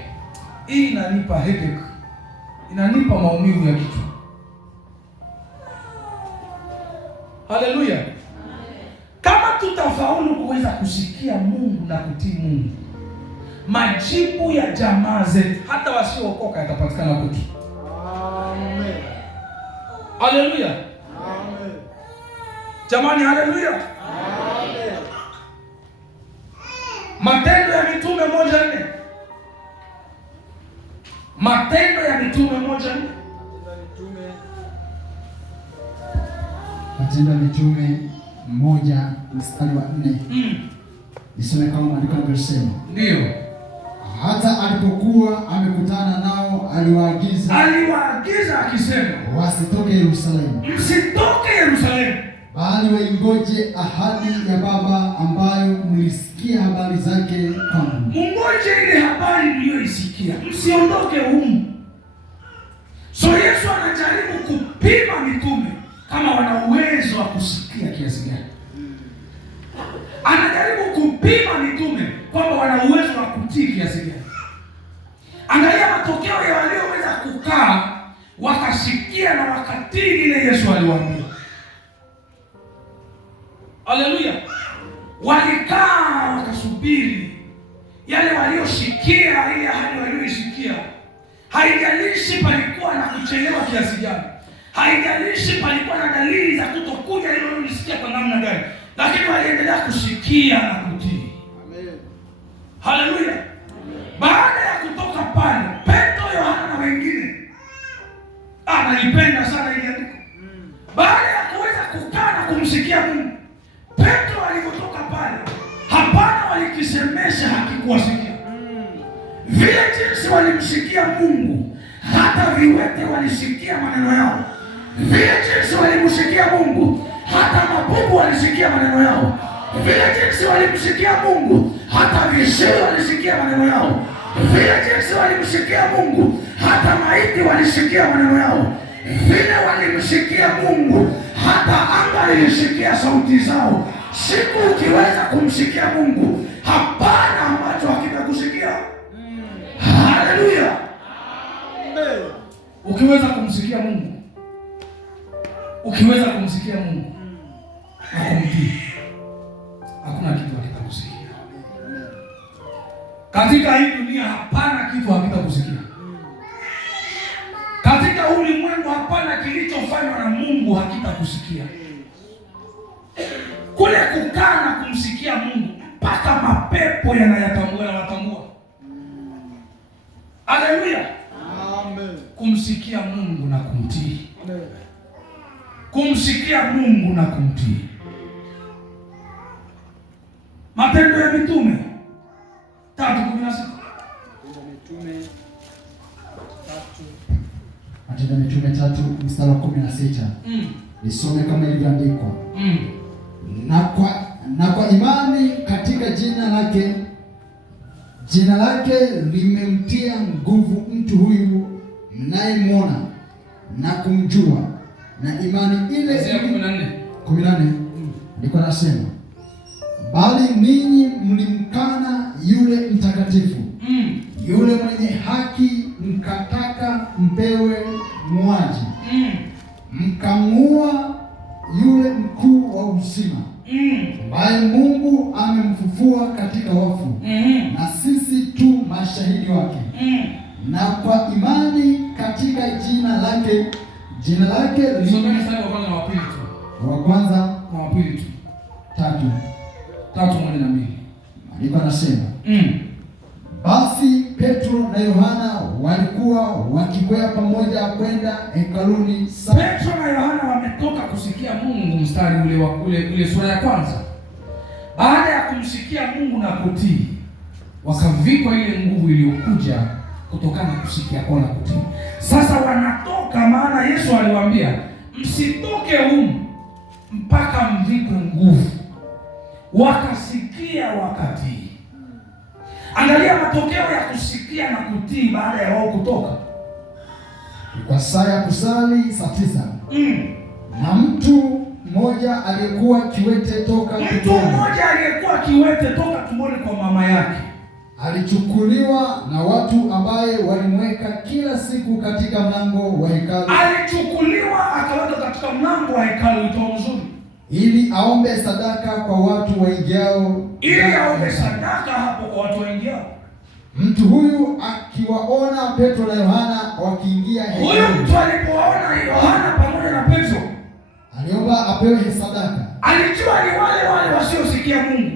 Hii inanipa headache, inanipa maumivu ya kichwa. Haleluya. Kama tutafaulu kuweza kusikia Mungu na kutii Mungu, majibu ya jamaa zetu hata wasiookoka yatapatikana kwetu. Amen. Haleluya. Amen. Jamani, haleluya. Amen. Matendo ya Mitume 1:4. Matendo ya Mitume 1:4. Matendo ya Mitume 1:4. Nisome kama maandiko yanavyosema. Ndio. Hata alipokuwa amekutana nao aliwaagiza akisema, wasitoke Yerusalemu. Msitoke Yerusalemu, bali waingoje ahadi ya Baba ambayo mlisikia habari zake kwangu. Mungoje ile habari mliyoisikia. Msiondoke humu. So Yesu anajaribu kupima mitume kama wana uwezo wa kusikia kiasi gani. Anajaribu kupima mitume kwamba wana uwezo wa kutii kiasi gani. Angalia matokeo ya walioweza kukaa wakasikia na wakatii ile Yesu aliwaambia. Haleluya. Walikaa wakasubiri yale waliosikia, ile ahadi walioisikia. Haijalishi palikuwa na kuchelewa kiasi gani, haijalishi palikuwa na dalili za kutokuja ile walisikia kwa namna gani, lakini waliendelea kusikia na kutii. Amen. Haleluya. Baada ya kutoka pale, Petro, Yohana na wengine, analipenda sana ile andiko. Baada ya kuweza kukaa na kumsikia Mungu, Petro alipotoka pale, hapana walikisemesha hakikuwasikia. Vile jinsi walimsikia Mungu, hata viwete walisikia maneno yao. Vile jinsi walimsikia Mungu, hata mabubu walisikia maneno yao. Vile jinsi walimsikia Mungu, hata viziwi walisikia maneno yao. Vile jinsi walimsikia Mungu, hata maiti walisikia maneno yao. Vile walimsikia Mungu, hata anga lilisikia sauti zao. Siku ukiweza kumsikia Mungu, hapana ambacho hakitakusikia. Haleluya. Amen. Ukiweza kumsikia Mungu, ukiweza kumsikia Mungu na kumtii, hakuna kitu hakitakusikia. Katika hii dunia hapana kitu hakitakusikia. Katika ulimwengu hapana kilichofanywa na Mungu hakitakusikia. Kule kukaa na kumsikia Mungu, mpaka mapepo yanayatambua na watambua. Haleluya. Amen. Kumsikia Mungu na kumtii. Amen. Kumsikia Mungu na kumtii. Matendo ya Mitume 3:16. Matendo ya Mitume 3:16. Nisome kama ilivyoandikwa. Na kwa imani katika jina lake limemtia nguvu mtu huyu mnayemwona na kumjua, na imani ile 14 ndiko nasema, bali ninyi mlimkana yule mtakatifu, yule mwenye haki mkataka mpewe muaji, mkamua yule mkuu wa uzima, ambaye Mungu amemfufua katika wafu, na sisi tu mashahidi wake. Na kwa imani katika jina lake wa kwanza na wa pili tu 3:1-2. Maandiko yanasema, basi Petro na Yohana walikuwa wakikwea pamoja kwenda hekaluni. Petro na Yohana wametoka kusikia Mungu, mstari ule sura ya kwanza. Baada ya kumsikia Mungu na kutii, wakavikwa ile nguvu iliyokuja kutokana na kusikia kwa na kutii. Sasa wanatoka, maana Yesu aliwaambia msitoke humu mpaka mvikwe nguvu. Wakasikia, wakatii. Angalia matokeo ya kusikia na kutii baada ya wao kutoka. Kwa saa ya kusali saa 9. Na mtu mmoja aliyekuwa kiwete toka tumboni kwa mama yake alichukuliwa na watu ambaye walimweka kila siku katika mlango wa hekalu. Alichukuliwa akaweka katika mlango wa hekalu ito mzuri, ili aombe sadaka kwa watu waingiao. Hapo kwa watu waingiao. Mtu huyu akiwaona Petro na Yohana wakiingia hekalu. Huyu mtu alipoona Yohana pamoja na Petro, aliomba apewe sadaka. Alijua ni wale wasiosikia Mungu.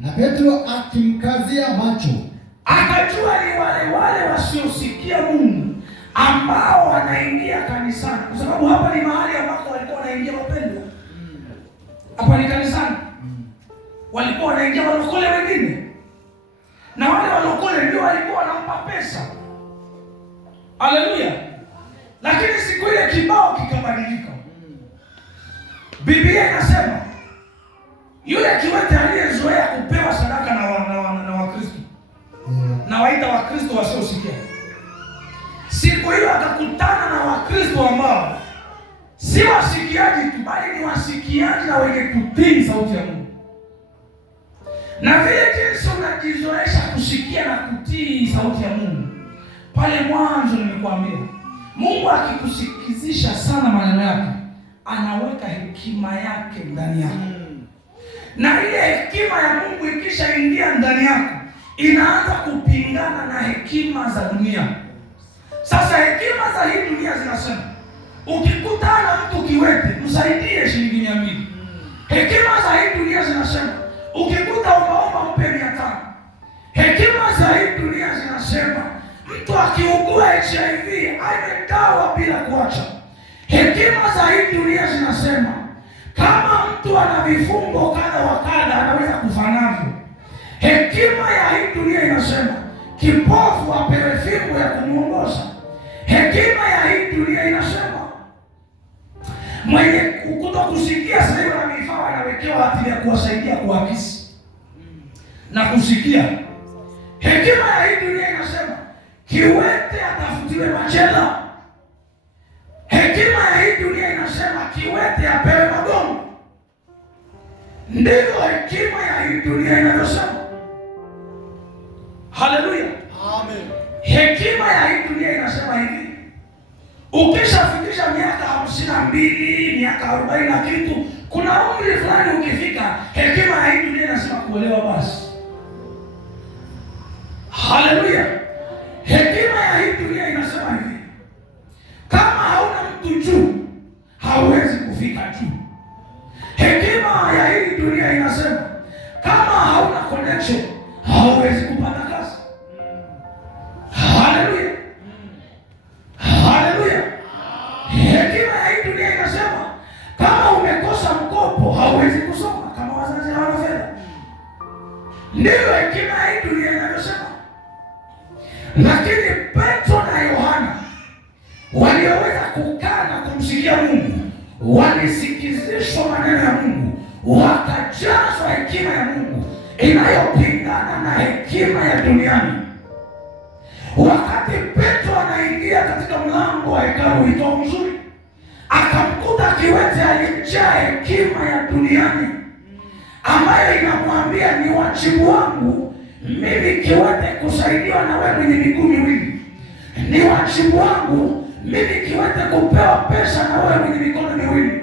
Na Petro akimkazia macho, akajua ni wale wasiosikia Mungu ambao wanaingia kanisani, kwa sababu hapa ni mahali ambako walikuwa wanaingia wapendwa. Hapa ni kanisani. Walikuwa wanaingia walokole wengine, na wale walokole ndio walikuwa wanampa pesa. Haleluya! Lakini siku ile kibao kikabadilika. Biblia inasema yule kiwete aliyezoea kupewa sadaka na Wakristo, na waita Wakristo wasiosikia, siku hiyo akakutana na Wakristo ambao si wasikiaji tu, bali ni wasikiaji na wenye kutii sauti ya Mungu. Na vile jinsi unajizoesha kusikia na kutii sauti ya Mungu, pale mwanzo nilikwambia, Mungu akikusikizisha sana maneno yake, anaweka hekima yake ndani yako. Na ile hekima ya Mungu ikishaingia ndani yako, inaanza kupingana na hekima za dunia. Sasa hekima za hii dunia zinasema ukikutana mtu kiwete, msaidie shilingi 200. Hekima za hii dunia zinasema ukikuta omba mpe 500. Hekima za hii dunia zinasema mtu akiugua HIV anywe dawa bila kuacha. Hekima za hii dunia zinasema kama mtu ana vifungo kadha wa kadha anaweza kufa navyo. Hekima ya hii dunia inasema kipofu apewe fimbo ya kumuongoza. Hekima ya hii dunia inasema mwenye kutokusikia sasa hivi na vifaa anawekewa ajili ya kuwasaidia kuakisi na kusikia. Hekima ya hii dunia inasema kiwete atafutiwe machela. Hekima ya hii dunia inasema kiwete apewe magongo. Ndivyo hekima ya hii dunia inasema. Haleluya, amen. Hekima ya hii dunia inasema hivi: ukishafikisha miaka 52, miaka 40 na kitu, kuna umri fulani ukifika, hekima ya hii dunia inasema kuolewa basi. Haleluya. Hekima ya hii dunia inasema hivi: kama hauna mtu juu, hauwezi kufika juu. Hekima ya hii dunia inasema kama hauna connection, hauwezi kupata kazi. Haleluya, haleluya. Hekima ya hii dunia inasema kama umekosa mkopo, hauwezi kusoma kama wazazi hawana fedha. Ndivyo hekima ya hii dunia inasema. Lakini Petro na Yohana walioweza kukaa na kumsikia Mungu, walisikizishwa maneno ya Mungu, wakajazwa hekima ya Mungu inayopingana na hekima ya duniani. Wakati Petro anaingia katika mlango wa hekalu uitwao Mzuri, akamkuta kiwete alimjaa hekima ya duniani, ambayo inamwambia ni wajibu wangu mimi kiwete kusaidiwa na wewe mwenye miguu miwili. Ni wajibu wangu mimi kiwete kupewa pesa na wewe mwenye mikono miwili.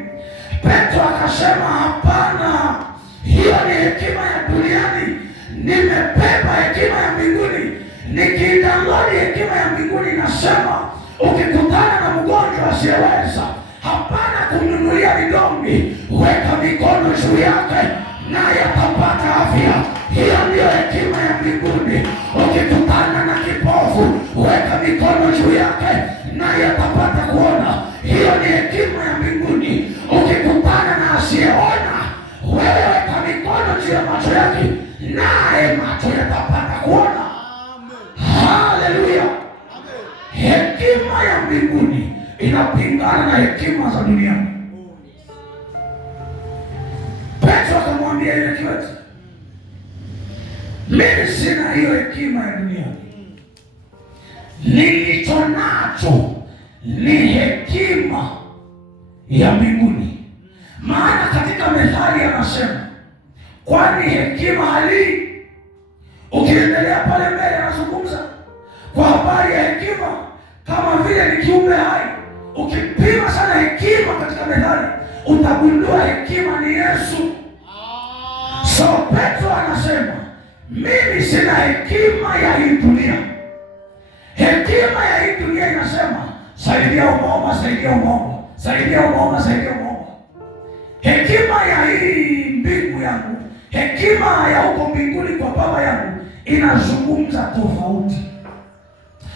Petro akasema hapana, hiyo ni hekima ya duniani. Nimebeba hekima ya mbinguni. Nikiidownload hekima ya mbinguni nasema ukikutana na mgonjwa asiyeweza, hapana kumnunulia vidonge, weka mikono juu yake naye atapata afya. Hiyo ndiyo hekima ya mbinguni. Ukikutana na kipofu, weka mikono juu yake naye atapata kuona. Hiyo ni hekima ya mbinguni. Ukikutana na asiyeona, wewe weka mikono juu ya macho yake naye macho yatapata kuona. Haleluya. Hekima ya mbinguni inapingana na hekima za duniani. Petro akamwambia yule kiwete, Mimi sina hiyo hekima ya dunia. Nilicho nacho ni hekima ya mbinguni. Maana katika Methali anasema, kwani hekima halii. Ukiendelea pale mbele anazungumza kwa habari ya hekima kama vile ni kiumbe hai. Ukipima sana hekima katika Methali utagundua hekima ni Yesu. So Petro anasema, mimi sina hekima ya hii dunia. Hekima ya hii dunia inasema saidia umeomba, saidia umeomba, saidia umeomba, saidia umeomba. Hekima ya hii mbingu yangu, hekima ya huko mbinguni kwa Baba yangu inazungumza tofauti.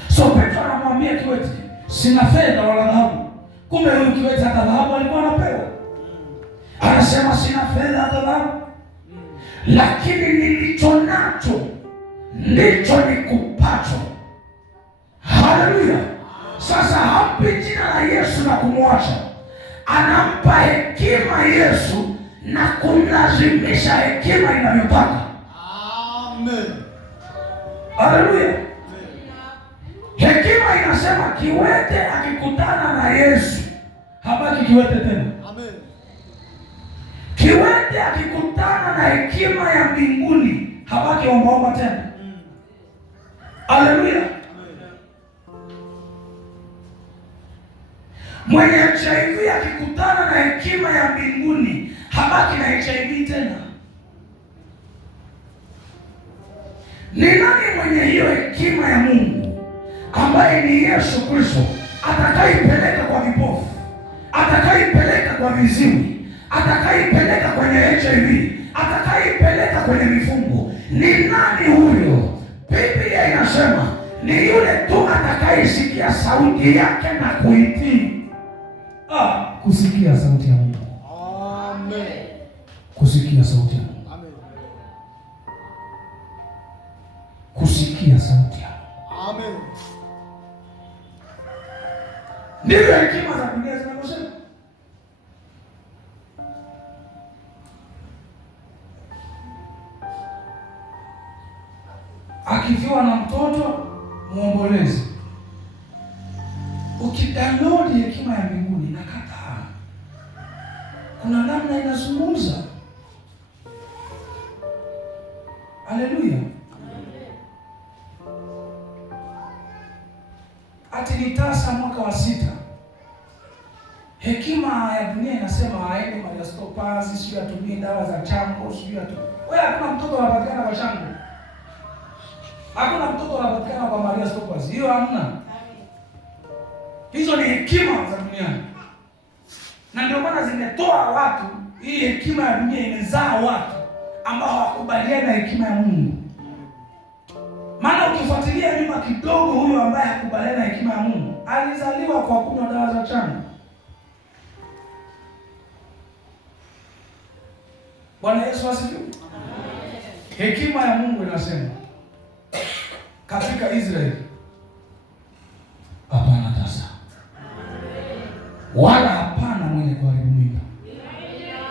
So Petro anamwambia kiwete, sina fedha wala dhahabu. Kumbe huyu kiwete hata dhahabu alikuwa anapewa. Anasema sina fedha hata dhahabu, lakini nilicho nacho ndicho nikupacho. Haleluya! Sasa hampi jina la Yesu na kumwacha, anampa hekima Yesu na kumlazimisha hekima inayotaka. Amen. Haleluya. Hekima inasema kiwete akikutana na Yesu habaki kiwete tena. Amen. Kiwete akikutana na hekima ya mbinguni habaki ombaomba tena. Haleluya. Mwenye HIV akikutana na hekima ya mbinguni habaki na HIV tena. Ni nani mwenye hiyo hekima ya Mungu ambaye ni Yesu Kristo, atakaipeleka kwa vipofu, atakaipeleka kwa viziwi, atakaipeleka kwenye HIV, atakaipeleka kwenye mifungo? Ni nani huyo? Biblia inasema ni yule tu atakayesikia sauti yake na kuitii. Kusikia sauti ya Mungu. Amen. Kusikia sauti ya Mungu. Amen. Kusikia sauti ya Mungu. Amen. Ndivyo hekima za dunia zinavyosema. Akifiwa na mtoto muombolezi. Ukidownload hekima ya mbinguni na kataa, kuna namna inazungumza. Haleluya. Ati ni tasa mwaka wa 6. Hekima ya dunia inasema aende Maria Stopazi, sio atumie dawa za chango, sio atu. Wewe hakuna mtoto anapatikana kwa chango. Hakuna mtoto anapatikana kwa Maria Stopazi. Hiyo hamna. Hizo ni hekima za duniani. Na ndio maana zimetoa watu, hii hekima ya dunia imezaa watu ambao hawakubaliani na hekima ya Mungu. Maana ukifuatilia nyuma kidogo, huyo ambaye hakubaliani na hekima ya Mungu alizaliwa kwa kunywa dawa za chango. Bwana Yesu asifiwe. Hekima ya Mungu inasema katika Israeli hapana tasa, wala hapana mwenye kuharibu mimba.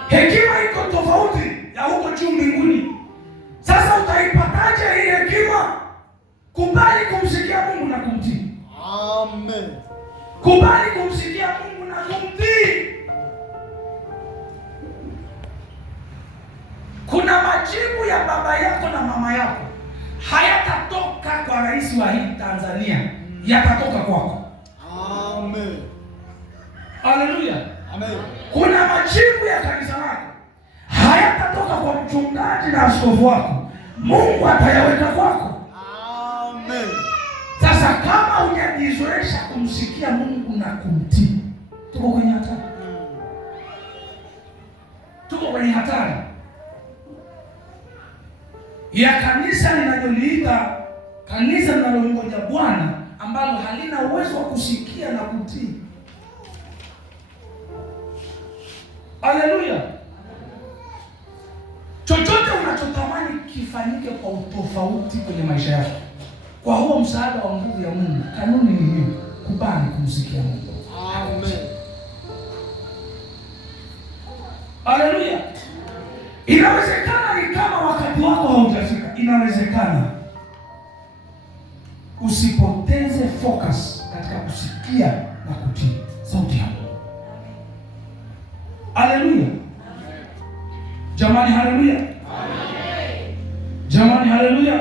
Hekima iko tofauti ya huko juu mbinguni. Sasa utaipataje hii hekima? Kubali kumsikia Mungu na kumtii. Amen. Kubali kumsikia Mungu na kumtii. Kuna majibu ya baba yako na mama yako hayatatoka kwa rais wa hii Tanzania, yatatoka kwako. Amen. Haleluya. Amen. Kuna majibu ya kanisa lako hayatatoka kwa mchungaji na askofu wako, Mungu atayaweka kwako. Amen. Sasa kama hujajizoesha kumsikia Mungu na kumtii, tuko kwenye hatari. Tuko kwenye hatari ya kanisa linaloliita kanisa linalomngoja Bwana, ambalo halina uwezo wa kusikia na kutii. Haleluya. Chochote unachotamani kifanyike kwa utofauti kwenye maisha yako, kwa huo msaada wa nguvu ya Mungu, kanuni ni hiyo: kubali kumsikia Mungu. Amen. Haleluya. Inawezekana ni kama wakati wako haujafika. inawezekana usipoteze focus katika kusikia na kutii sauti ya Mungu. Haleluya. Jamani, haleluya. Jamani, haleluya.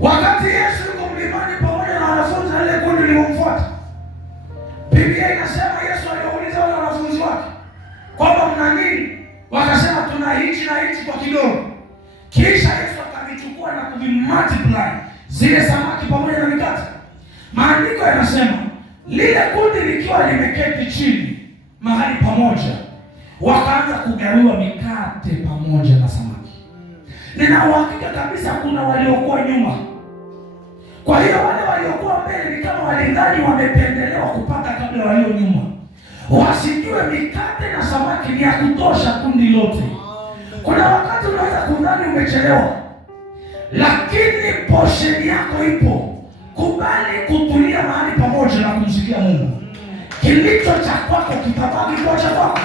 Wakati Yesu yuko mlimani pamoja na wanafunzi na ile kundi lililomfuata, Biblia inasema Yesu aliwauliza wale wanafunzi wake kwamba mna nini? Wakasema tuna hichi na hichi kwa kidogo. Kisha Yesu akavichukua na kuvimultiply zile samaki pamoja na mikate. Maandiko yanasema lile kundi likiwa limeketi chini mahali pamoja, wakaanza kugawiwa mikate pamoja na samaki. Nina uhakika kabisa kuna waliokuwa nyuma. Kwa hiyo wale waliokuwa mbele ni kama walindani wamependelewa kupata kabla walio nyuma. Wasijue mikate na samaki ni ya kutosha kundi lote. Kuna wakati unaweza kudhani umechelewa, lakini portion yako ipo. Kubali kutulia mahali pamoja na kumsikia Mungu. Kilicho cha kwako kitabaki kwa cha kwako.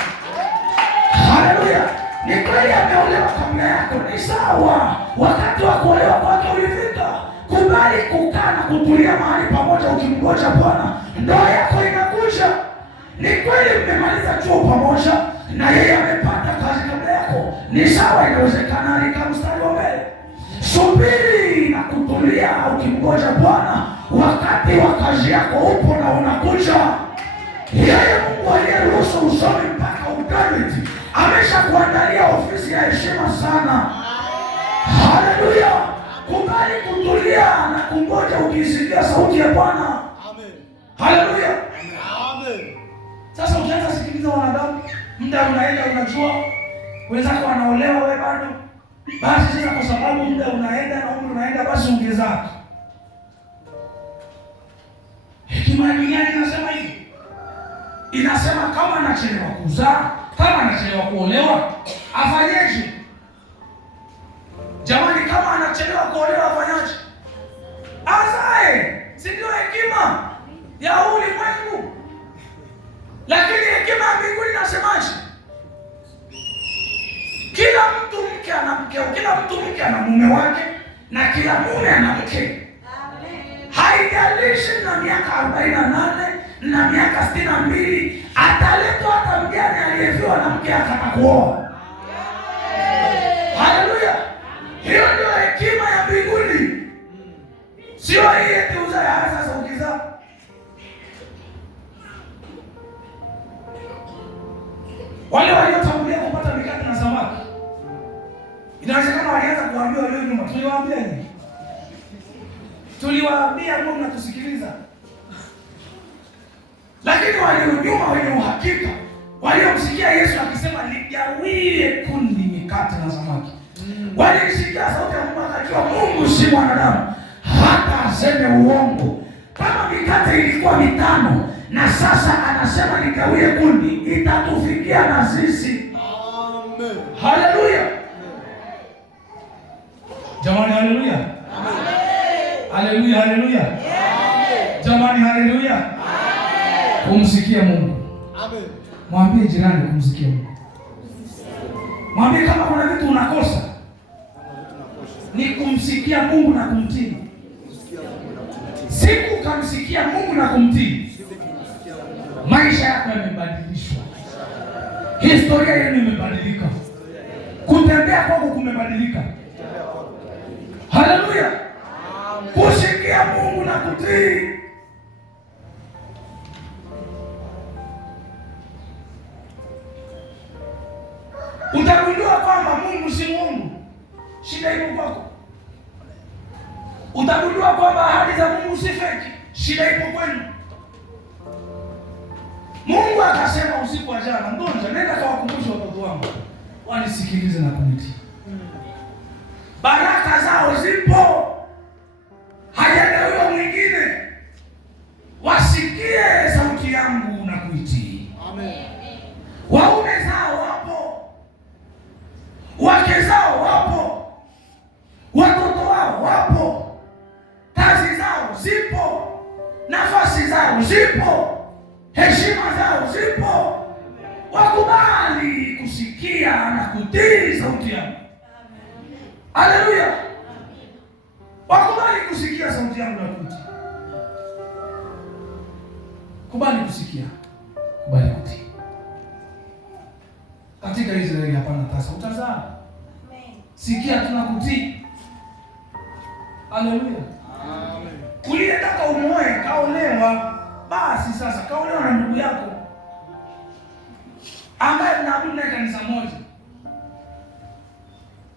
Haleluya. Ni kweli ameolewa kabla yako, ni sawa. Wakati wa kuolewa kwake ulifika. Kubali kukaa na kutulia mahali pamoja ukimgoja Bwana. Ndoa yako inakuja. Ni kweli mmemaliza chuo pamoja na yeye amepata kazi kabla yako. Ni sawa, inawezekana alika mstari wa mbele. Subiri na kutulia ukimgoja Bwana. Wakati wa kazi yako upo na unakuja. Yeye Mungu aliyeruhusu usome mpaka ugraduate ameshakuandalia ofisi ya heshima sana. Haleluya. Kubali kutulia na kungoja ukisikia sauti ya Bwana. Amen. Haleluya. Amen. Sasa ukianza sikiliza wanadamu, muda unaenda, unajua wenzako wanaolewa, wewe bado. Basi sasa kwa sababu muda unaenda na umri unaenda, basi ongeza. Hekima gani inasema hivi? Inasema kama anachelewa kuzaa, kama anachelewa kuolewa, afanyeje? Jamani, kama anachelewa kuolewa afanyaje? Azae. Si ndio hekima ya ulimwengu? Lakini hekima ya mbinguni inasemaje? Kila mtu mke ana mkeo, kila mtu mke ana mume wake, na kila mume ana mke. Haijalishi na miaka 48 na miaka 62, ataletwa hata mgeni aliyefiwa na mke atakakuoa. Haleluya. Hiyo ndio hekima ya mbinguni. Sio hii eti uzae sasa ukizaa. Wale waliotangulia kupata mikate na samaki, inawezekana walianza kuambia walio nyuma. Tuliwaambia nini? Tuliwaambia Mungu mnatusikiliza. Lakini walio nyuma wenye uhakika, waliomsikia Yesu akisema ligawie kundi mikate na samaki, walisikia sauti ya Mungu akajua Mungu si mwanadamu hata aseme uongo. Kama mikate ilikuwa 5 na sasa anasema ligawie kundi, itatufikia na sisi. Amen. Haleluya. Jamani, haleluya. Amen. Haleluya, haleluya. Amen. Jamani, haleluya. Amen. Kumsikia Mungu. Amen. Mwambie jirani kumsikia Mungu. Mwambie kama kuna vitu unakosa, ni kumsikia Mungu na kumtii. Siku kamsikia Mungu na kumtii, maisha yako yamebadilishwa. Historia yenu imebadilika. Kutembea kwako kumebadilika. Haleluya. Kusikia Mungu na kutii. Utagundua kwamba Mungu si Mungu. Shida iko kwako. Utagundua kwamba ahadi za Mungu si fake. Shida ipo kwenu. Mungu akasema usiku wa jana, Ngonja, nenda kawakumbushe watoto wangu wanisikilize na kunitii. Baraka zao zipo, hajagawiwa mwingine. Wasikie sauti yangu na kuitii. Amen. Waume zao wapo, wake zao wapo, watoto wao wapo, kazi zao zipo, nafasi zao zipo, heshima zao zipo. Wakubali kusikia na kutii sauti yangu. Haleluya. Wakubali kusikia sauti yangu na kutii. Kubali kusikia, kubali kutii. Katika Israeli hapana tasa, utazaa. Sikia tunakutii. Haleluya. Amen. Uliyetaka umoe kaolewa, basi sasa kaolewa na ndugu yako ambaye mnaabudu naye kanisa moja.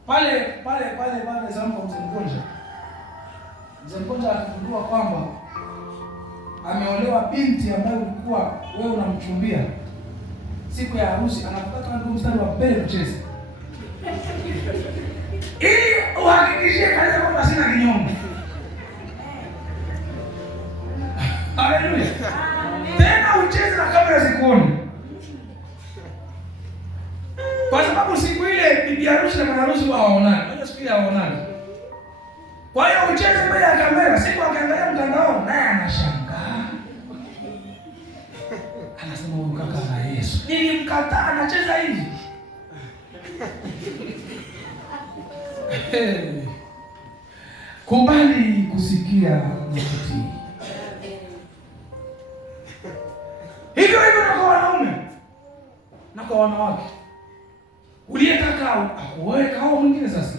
Pale zampa Mzee Mgonja akigundua kwamba ameolewa binti ambayo ulikuwa wewe unamchumbia, siku ya harusi anapata ndugu mstari wa mbele kucheza. Ili uhakikishie kanisa kwamba sina kinyongo. Haleluya. Tena ucheze na kamera zikuone. Kwa sababu siku ile bibi harusi na bwana harusi hawaonani. Unajua siku ile hawaonani. Kwa hiyo ucheze mbele ya kamera, siku akiangalia mtandao naye anashangaa. Anasema huyu kaka na Yesu. Nilimkataa anacheza hivi. Kubali kusikia na kutii. Hivyo na kwa wanaume na kwa wanawake. Uliyetaka akuoe kao mwingine sasa.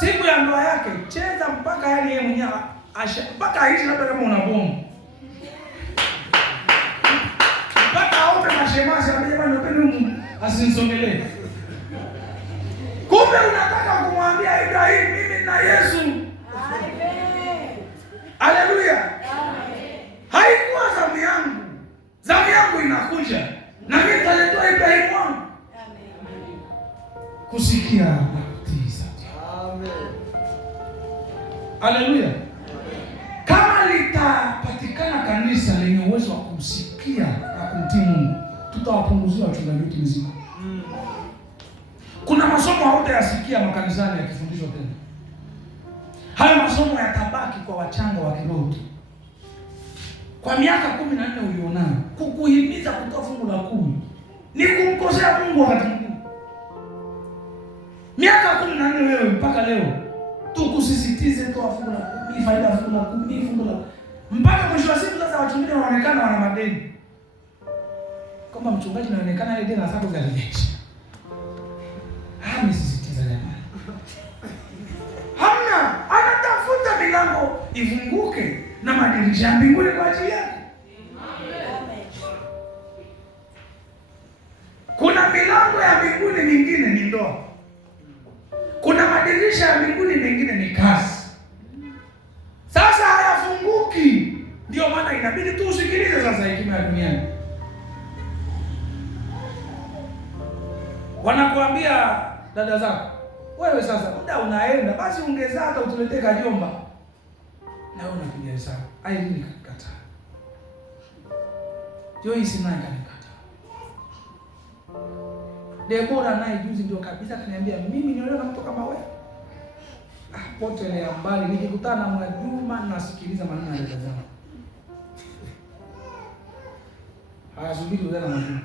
Siku ya ndoa yake cheza mpaka yani yeye mwenyewe mpaka aishi labda kama una bomu. Mpaka aombe mashemasi jamani napenda asinisongelee. Kumbe unataka kumwambia Ibrahim mimi na Yesu. Amen. Haleluya. Amen. Haikuwa zamu yangu. Zamu yangu inakuja. Na mimi nitaletoa Ibrahim wangu. Amen. Kusikia na kutii sauti. Amen. Haleluya. Kama litapatikana kanisa lenye uwezo wa kumsikia na kumtii Mungu, tutawapunguzia wachungaji wetu mzigo. Kuna masomo hautayasikia makanisani yakifundishwa tena. Hayo masomo yatabaki kwa wachanga wa kiroho. Kwa miaka 14 ulionao, kukuhimiza kutoa fungu la 10 ni kumkosea Mungu wakati mwingine. Miaka 14 wewe mpaka leo tukusisitize toa fungu la 10, faida fungu la 10, fungu la mpaka mwisho wa siku sasa wachungaji wanaonekana wana madeni. Kama mchungaji anaonekana ile deni na sababu za rejesha. Amesisitiza jamani. Hamna, anatafuta milango ifunguke na madirisha ya mbinguni kwa ajili yake. Amen. Kuna milango ya mbinguni mingine ni ndoa. Kuna madirisha ya mbinguni mengine ni kazi. Sasa hayafunguki. Ndio maana inabidi tu usikilize sasa hekima ya duniani. Wanakuambia dada zako, wewe sasa muda unaenda, basi ongeza hata utuletee kajomba. Na wewe unapiga hesabu. Ai nini nikakataa. Joyce naye kanikataa. Debora naye juzi ndio kabisa kaniambia mimi niolewa na mtu kama wewe. Potelea mbali, nikikutana na Mwajuma nasikiliza maneno ya dada zangu. Haya subiri udana Mwajuma.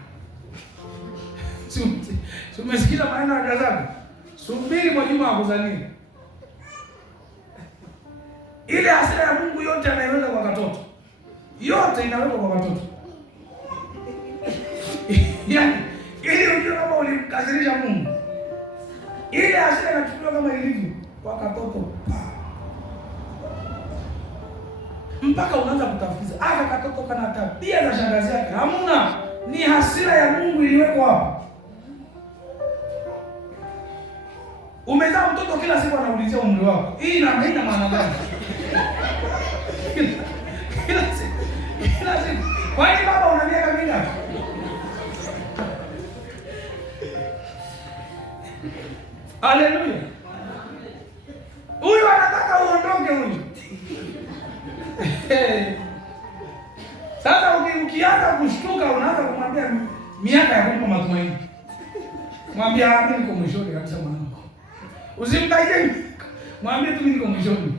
Si umesikiza maneno ya dada zangu? Subiri Mwajuma akuzalie. Ile hasira ya Mungu yote anaiweka kwa watoto. Yote inawekwa kwa watoto. Yaani, ili ujue kama ulimkasirisha Mungu. Ile hasira inachukuliwa kama ilivyo kwa watoto. Mpaka unaanza kutafuta. Aka katoto kana tabia za shangazi yake. Hamna. Ni hasira ya Mungu iliwekwa hapo. Umezaa mtoto kila siku anaulizia umri wako. Hii ina maana gani? Kila siku. Kwa nini baba una miaka mingapi? Haleluya. Huyu anataka uondoke huyu. Sasa ukianza kushtuka unaanza kumwambia miaka ya kumpa matumaini. Mwambia mimi niko mwishoni kabisa mwanangu. Usimtaje. Mwambie tu mimi niko mwishoni.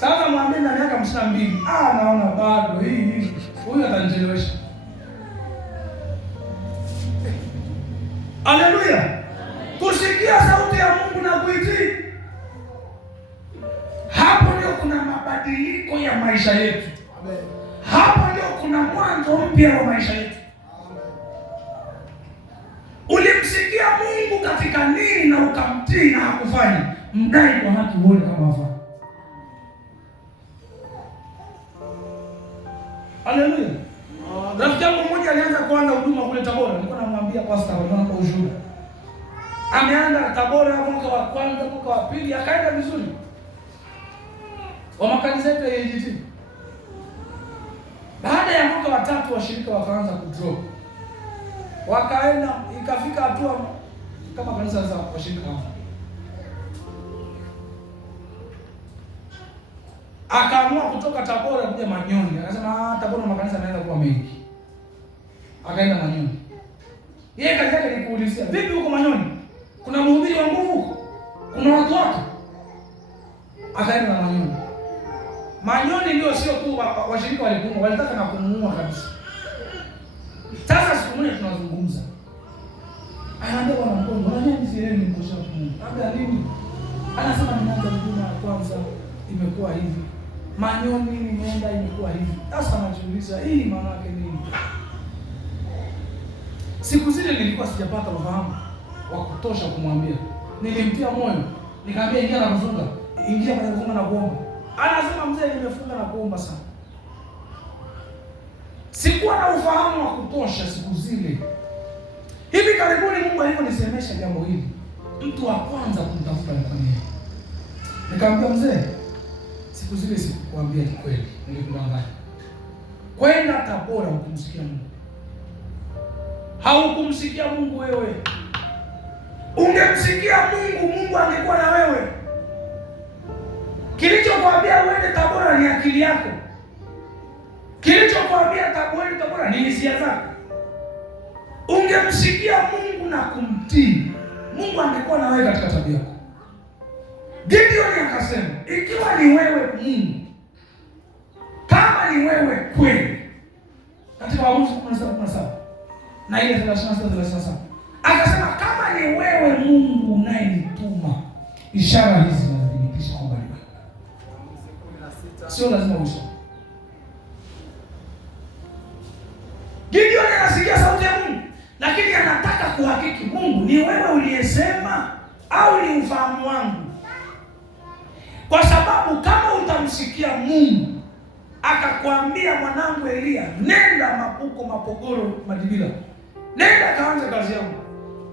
Sasa mwambie na miaka 52. Naona bado hii. Huyu atanichelewesha. Haleluya. kusikia sauti ya Mungu na kuitii. Hapo ndio kuna mabadiliko ya maisha yetu. Hapo ndio kuna mwanzo mpya wa maisha yetu. Ulimsikia Mungu katika nini na ukamtii na hakufanya, mdai kwa haki uone kama wafanya. Haleluya. Rafiki yangu mmoja alianza kuanza huduma kule Tabora. Nilikuwa namwambia pastor kwa ushuhuda. Ameanza Tabora mwaka wa kwanza, mwaka wa pili akaenda vizuri. Wa makanisa yetu ya AGT. Baada ya mwaka wa tatu washirika wakaanza kudrop. Wakaenda ikafika hatua kama kanisa za washirika hapo. Akaamua kutoka Tabora kuja Manyoni. Akasema Tabora makanisa yanaanza kuwa mengi. Akaenda Manyoni. Yeye kazi yake ni kuulizia, vipi huko Manyoni? Kuna mhubiri wa nguvu huko? Kuna watu wake? Akaenda na Manyoni. Manyoni ndio sio tu washirika walikuwa walitaka na kumuua kabisa. Sasa siku moja tunazungumza. Anaambia bwana mkuu, bwana mimi sielewi nimekosha Mungu. Labda nini? Anasema ninaanza huduma ya kwanza imekuwa hivi. Manyoni nimeenda imekuwa hivi. Sasa anajiuliza hii maana yake nini? Siku zile nilikuwa sijapata ufahamu wa kutosha kumwambia. Nilimtia moyo. Nikamwambia ingia na kufunga. Ingia kwenye kufunga na kuomba. Anasema mzee nimefunga na kuomba sana. Sikuwa na ufahamu wa kutosha siku zile. Hivi karibuni Mungu aliponisemesha jambo hili, mtu wa kwanza kumtafuta alikuwa ni yeye. Nikamwambia mzee, siku zile sikukuambia kweli, nilikudanganya. Kwenda Tabora ukumsikia Mungu. Haukumsikia Mungu wewe. Ungemsikia Mungu, Mungu angekuwa na wewe. Kilichokuambia uende Tabora ni akili yako. Kilichokuambia Tabora ni hisia zako. Ungemsikia Mungu na kumtii, Mungu angekuwa na wewe katika tabia yako. Gideon akasema, ikiwa ni wewe Mungu, kama ni wewe kweli, katika Waamuzi 17:17 na ile 36:37 akasema, kama ni wewe Mungu unayenituma, ishara hizi zinathibitisha kwamba ni wewe. Sio lazima usome. Gideon anasikia sauti ya Mungu, lakini anataka kuhakiki, Mungu ni wewe uliyesema au ni ufahamu wangu? Kwa sababu kama utamsikia Mungu akakwambia, mwanangu Elia, nenda Mapuko, Mapogoro, Madibila, nenda kaanza kazi yangu,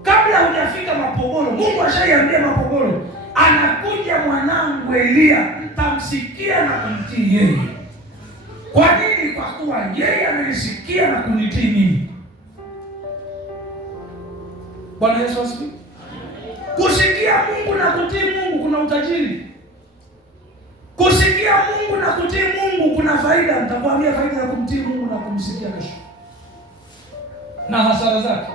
kabla hujafika Mapogoro, Mungu ashaiambia Mapogoro, anakuja mwanangu Elia, mtamsikia na kumtii yeye. Kwa nini? Kwa kuwa yeye amenisikia na kunitii mimi. Bwana Yesu asifiwe. Kusikia Mungu na kutii Mungu kuna utajiri. Kusikia Mungu na kutii Mungu kuna faida. Nitakwambia faida ya kumtii Mungu na kumsikia kesho, na hasara zake.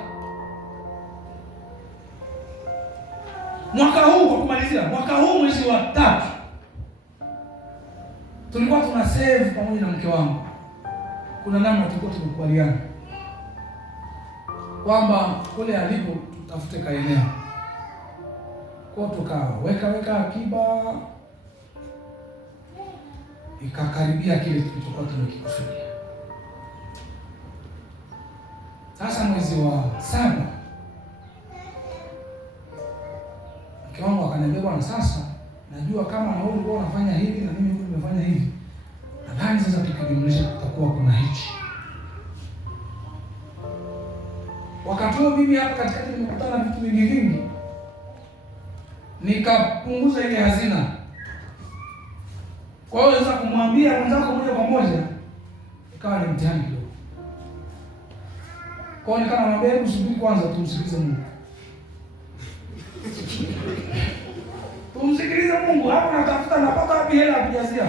Mwaka huu, kwa kumalizia, mwaka huu mwezi wa 3 tulikuwa tuna save pamoja na mke wangu. Kuna namna tulikuwa tumekubaliana kwamba kule alipo tutafute kaeneo. Kwa tukaweka akiba, ikakaribia kile tulichokuwa tumekikusudia. Sasa mwezi wa 7 mke wangu akaniambia, bwana, sasa najua kama na wewe ulikuwa unafanya hivi na mimi nimefanya hivi, nadhani sasa tukijumlisha tutakuwa kuna hichi. Wakati huo mimi hapa katikati nimekutana na vitu vingi, nikapunguza ile hazina. Kwa hiyo unaweza kumwambia mwenzako moja kwa moja, ikawa ni mtihani kidogo. Kwa hiyo nikamwambia, hebu subiri kwanza tumsikilize Mungu. Tumsikilize Mungu. Hapo natafuta napata wapi hela ya kujazia?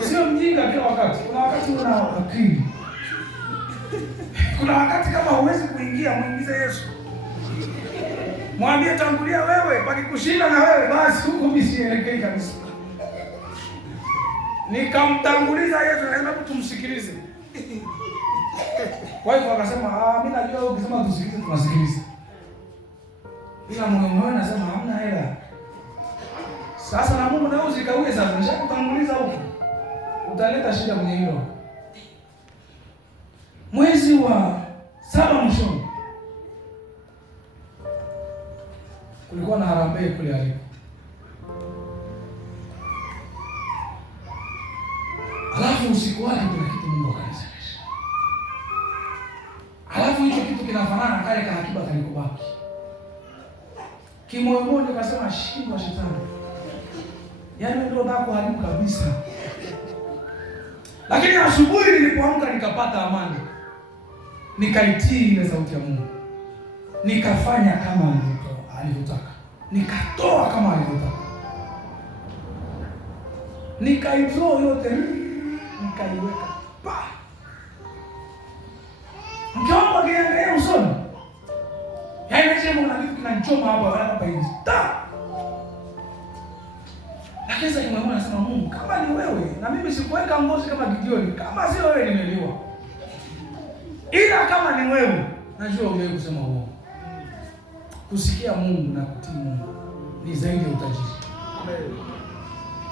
Usio mjinga kila wakati. Kuna wakati una akili. Kuna wakati kama huwezi kuingia, muingize Yesu. Mwambie, tangulia wewe, pakikushinda na wewe basi huko mimi sielekei kabisa. Nikamtanguliza Yesu na hebu tumsikilize. Kwa hivyo akasema, mimi najua wewe ukisema tusikilize tunasikiliza. ila moyo anasema hamna hela. Sasa na Mungu nao zikaue sasa, nishakutanguliza huko, utaleta shida kwenye hilo. Mwezi wa 7 mwishoni kulikuwa na harambee kule alipo. Alafu usiku wake kuna kitu Mungu akanisemesha. Alafu hicho kitu kinafanana na kale kahakiba kalikobaki. Kimoyo nikasema shindwa shetani. Yaani ndio nataka kuharibu kabisa. Lakini asubuhi nilipoamka nikapata amani. Nikaitii ile sauti ya Mungu. Nikafanya kama alivyotaka. Nikatoa kama alivyotaka. Nikaitoa yote, nikaiweka. Pa! Mke wangu akiangalia usoni. Yaani nasema kuna kitu kinanichoma hapa hivi. Ta! Lakini sasa kimwambia nasema Mungu, kama ni wewe na mimi sikuweka ngozi kama Gideoni, kama sio wewe nimeliwa. Ila kama ni wewe, najua wewe kusema uongo. Kusikia Mungu na kutii Mungu ni zaidi ya utajiri. Amen.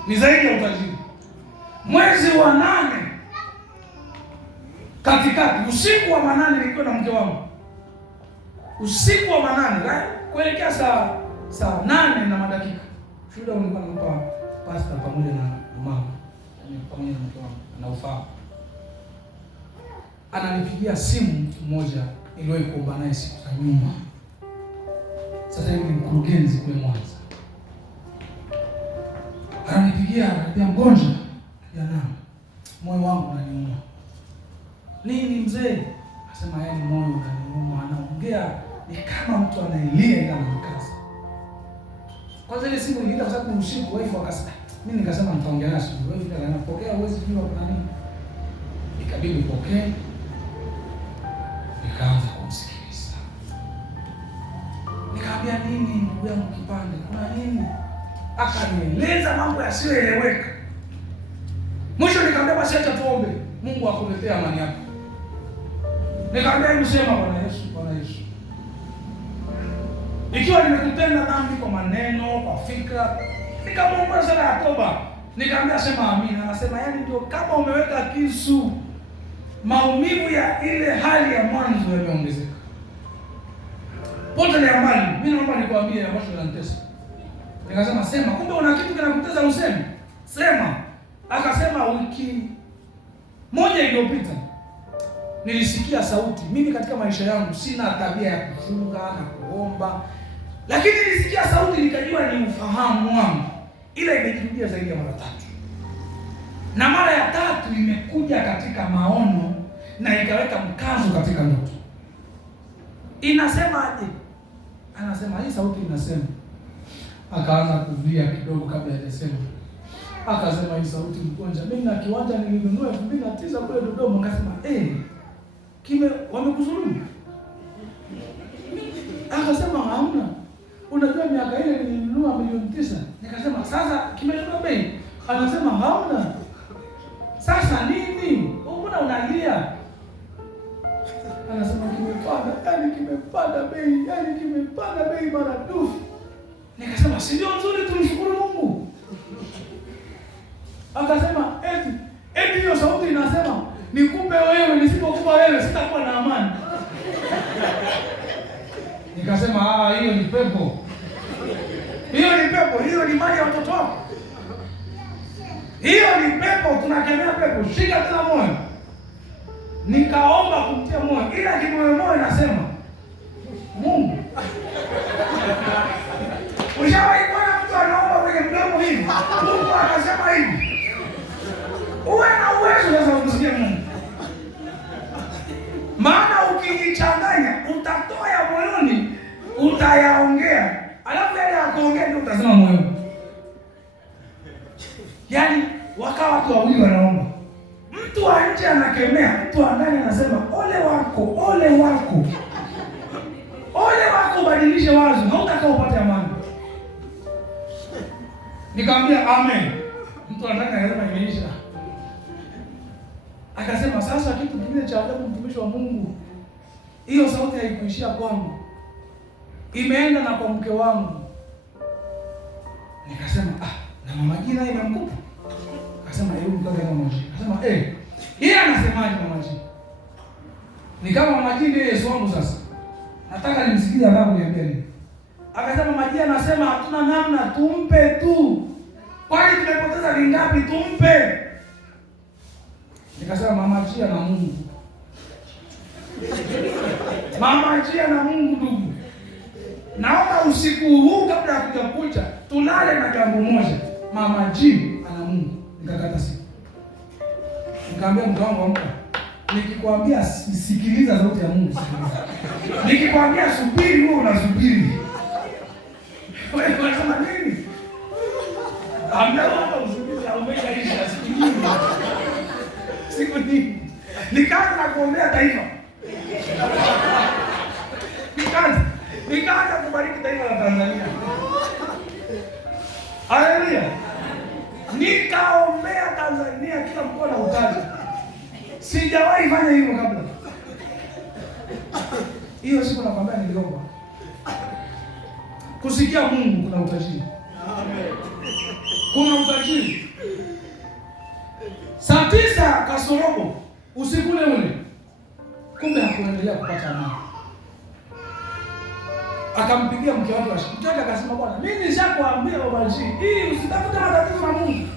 Ni zaidi ya utajiri. Mwezi wa 8 katikati, usiku wa 8 nilikuwa na mke wangu. Usiku wa 8, kuelekea saa 8 na madakika. Shuhuda nilikuwa nampa pastor pamoja na mama. Pamoja na mke wangu na ufahamu. Ananipigia simu mtu mmoja niliwahi kuomba naye siku za nyuma. Sasa hivi ni mkurugenzi kule Mwanza. Ananipigia, ananiambia mgonjwa, kijana, moyo wangu unaniuma. Nini mzee? Anasema yeye moyo unaniuma, anaongea ni kama mtu anaelia ila anamkaza. Kwanza ile simu iliita kwa sababu ni usiku, wife akasema, mimi nikasema nitaongea naye siku. Wife ndio anapokea, uwezi kujua kuna nini. Ikabidi nipokee. Nikaanza kumsikiliza. Nikamwambia nini ndugu yangu kipande? Kuna nini? Akanieleza mambo yasiyoeleweka. Mwisho nikamwambia basi acha tuombe. Mungu akuletea amani yako. Nikamwambia hebu sema Bwana Yesu, Bwana Yesu. Ikiwa nimekutenda dhambi kwa maneno, kwa fikra, nikamwomba sala ya toba. Nikamwambia sema amina. Anasema yani ndio kama umeweka kisu. Maumivu ya ile hali ya mwanzo yameongezeka. Pote ya mbali, mimi naomba nikwambie ambacho yananitesa. Nikasema sema, kumbe una kitu kinakutesa useme. Sema. Akasema wiki moja iliyopita nilisikia sauti. Mimi katika maisha yangu sina tabia ya kufunga na kuomba. Lakini nilisikia sauti nikajua ni ufahamu wangu. Ila imejirudia zaidi ya mara 3. Na mara ya 3 imekuja katika maono na ikaweka mkazo katika ndoto. Inasemaje? Anasema hii sauti inasema. Akaanza kulia kidogo kabla hajasema. Akasema hii sauti mgonja. Mimi na kiwanja nilinunua 2009 kule Dodoma. Akasema wamekuzulumu. Akasema hamna. Unajua miaka ile nilinunua milioni 9. Nikasema sasa kimenunua bei. Anasema hamna. Sasa nini? Mbona unalia? Anasema kimepanda bei mara dufu. Nikasema si ndio nzuri tumshukuru Mungu. Akasema eti hiyo sauti inasema nikupe wewe, nisipokupa wewe sitakuwa na amani. Nikasema hiyo ni pepo. Hiyo ni mali ya watoto wako. Hiyo ni pepo, tunakemea pepo. Shika tena moyo. Nikaomba kumtia moyo, ila kimoyo nasema Mungu. Ushawahi kuona mtu anaomba kwenye mdomo hivi? Mungu anasema hivi. Uwe na uwezo sasa kumsikia Mungu. Maana ukijichanganya, utatoa ya moyoni, utayaongea. Alafu yale ya kuongea ndio utasema moyoni. Yaani wakawa watu wawili wanaomba. Mtu wa nje anakemea, mtu wa ndani anasema ole wako. Badilishe wazo, hautakao upate amani. Nikamwambia amen. Mtu anataka anasema imeisha. Akasema sasa kitu kingine cha ajabu, mtumishi wa Mungu. Hiyo sauti haikuishia kwangu. Imeenda na kwa mke wangu. Nikasema na Mama G naye imemkuta. Akasema hebu mkae na Mama G. Akasema yeye anasemaje Mama G? Ni kama Mama G ndiye Yesu wangu sasa. Nataka nimsikie alafu niambie nini. Akasema Mama G anasema hatuna namna, tumpe tu. Kwani tumepoteza vingapi, tumpe. Nikasema Mama G ana Mungu. Mama G ana Mungu ndugu. Naomba usiku huu kabla ya kuja kucha tulale na jambo moja. Mama G ana Mungu. Nikakata simu. Nikamwambia mke wangu amka. Nikikwambia sikiliza sauti ya Mungu sikiliza. Nikikwambia subiri wewe unasubiri. Wewe unasema nini? Amna usubiri umeisha sikiliza. Siku nini? Nikaanza kuombea taifa. Nikaanza kubariki taifa la Tanzania. Haleluya. Nikaombea Tanzania kila mkoa na utaji. Sijawahi fanya hivyo kabla. Hiyo siku nakwambia niliomba. Kusikia Mungu kuna utajiri. Amen. Kuna utajiri. Saa 9 kasorobo usiku ule. Kumbe hakuendelea kupata amani. Akampigia mke wake mke wake akasema bwana, mimi nishakwambia Baba G, hii usitafute matatizo na Mungu.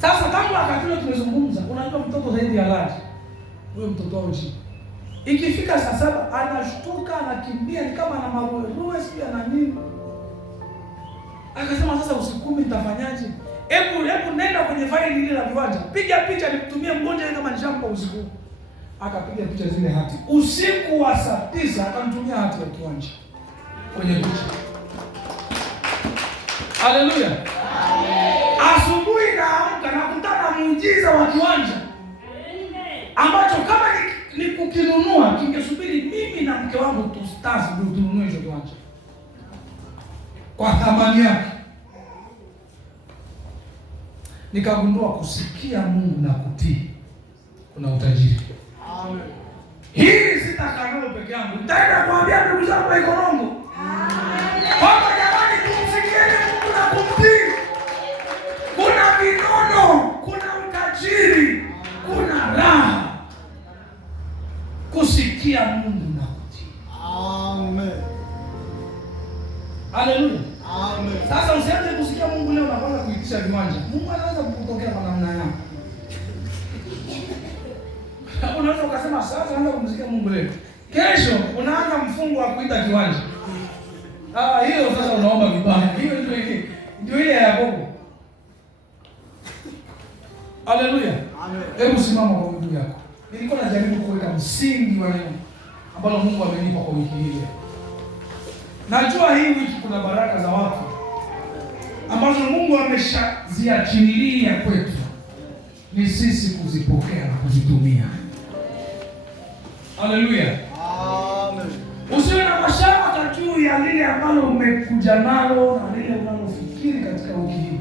Sasa tangu wakati ule tumezungumza, unajua mtoto zaidi ya laki. Huyo mtoto wao G. Ikifika saa 7 anashtuka, anakimbia ni kama ana maruwe sio ana nini. Akasema sasa usiku nitafanyaje? Hebu nenda kwenye faili ile la viwanja. Piga picha nimtumie mgonjwa kama nishampa usiku. Akapiga picha zile hati. Usiku wa saa 9 akamtumia hati ya kiwanja kwenye picha. Haleluya. Asubuhi naamka nakutana muujiza wa kiwanja. Ambacho kama ni kukinunua kingesubiri mimi na mke wangu tustafu ndio tununue hizo kiwanja. Kwa thamani yake. Nikagundua kusikia Mungu na kutii kuna utajiri. Amen. Hii sitakanalo peke yangu. Nitaenda kuambia ndugu zangu wa Ikonongo. Amen. Kwamba jamani tumsikieni Mungu na kumtii. Kuna vinono, kuna utajiri, kuna raha. Kusikia Mungu na kutii. Amen. Haleluya. Amen. Sasa usianze kusikia Mungu leo na kwanza kuitisha viwanja. Mungu anaweza kukutokea kwa namna yako. Unaweza ukasema sasa naanza kumsikia Mungu leo. Kesho unaanza mfungo wa kuita kiwanja. Hiyo sasa unaomba vibaya. Hiyo ndio ile ya Yakobo. Haleluya. Amen. Hebu simama kwa miguu yako. Nilikuwa najaribu kuweka msingi wa neno ambalo Mungu amenipa kwa wiki hii. Najua hii wiki kuna baraka za watu ambazo Mungu ameshaziachilia kwetu. Ni sisi kuzipokea na kuzitumia. Haleluya. Amen. Usiwe na mashaka juu ya lile ambalo umekuja nalo na lile unalofikiri katika wiki hii.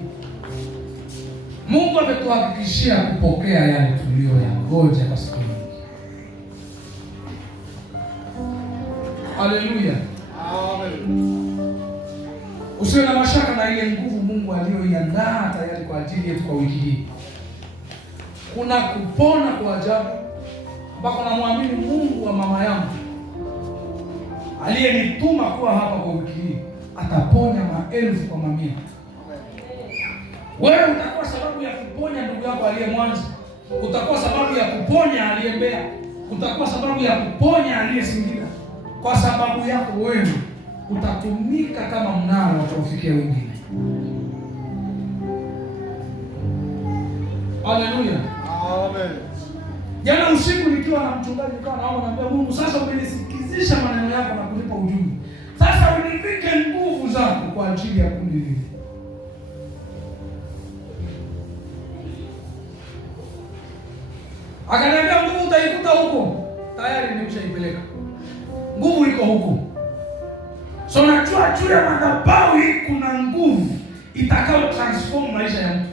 Mungu ametuhakikishia kupokea yale tuliyoyangoja kwa siku nyingi. Haleluya. Amen. Usiwe na mashaka na ile nguvu Mungu aliyoiandaa tayari kwa ajili yetu kwa wiki hii. Kuna kupona kwa ajabu ambako namwamini Mungu wa mama yangu aliyenituma kuwa hapa kwa wiki hii ataponya maelfu kwa mamia. Wewe utakuwa sababu ya kuponya ndugu yako aliye Mwanza. Utakuwa sababu ya kuponya aliye Mbeya. Utakuwa sababu ya kuponya aliye Singida. Kwa sababu yako wewe utatumika kama mnara wa kufikia wengine. Haleluya. Amen. Jana usiku nikiwa na mchungaji nikawa naomba Mungu, sasa umenisikizisha maneno yako na kunipa ujumbe. Sasa univike nguvu zako kwa ajili ya kundi hili. Akaniambia nguvu utaikuta huko. Tayari nimeshaipeleka. Nguvu iko huko. So najua juu ya madhabahu hii kuna nguvu itakayo transform maisha ya mtu.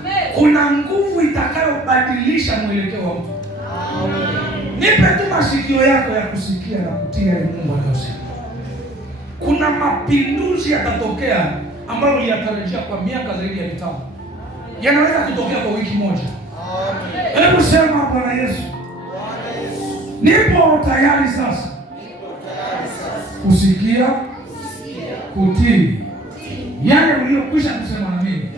Amen. Kuna nguvu itakayobadilisha mwelekeo wa mtu. Amen. Nipe tu masikio yako ya kusikia na kutii yale Mungu anayosema. Kuna mapinduzi yatatokea ambayo uliyatarajia kwa miaka zaidi ya 5. Yanaweza kutokea kwa wiki moja. Hebu sema Bwana Yesu, nipo tayari sasa kusikia, kutii yale uliyokwisha kusema na mimi.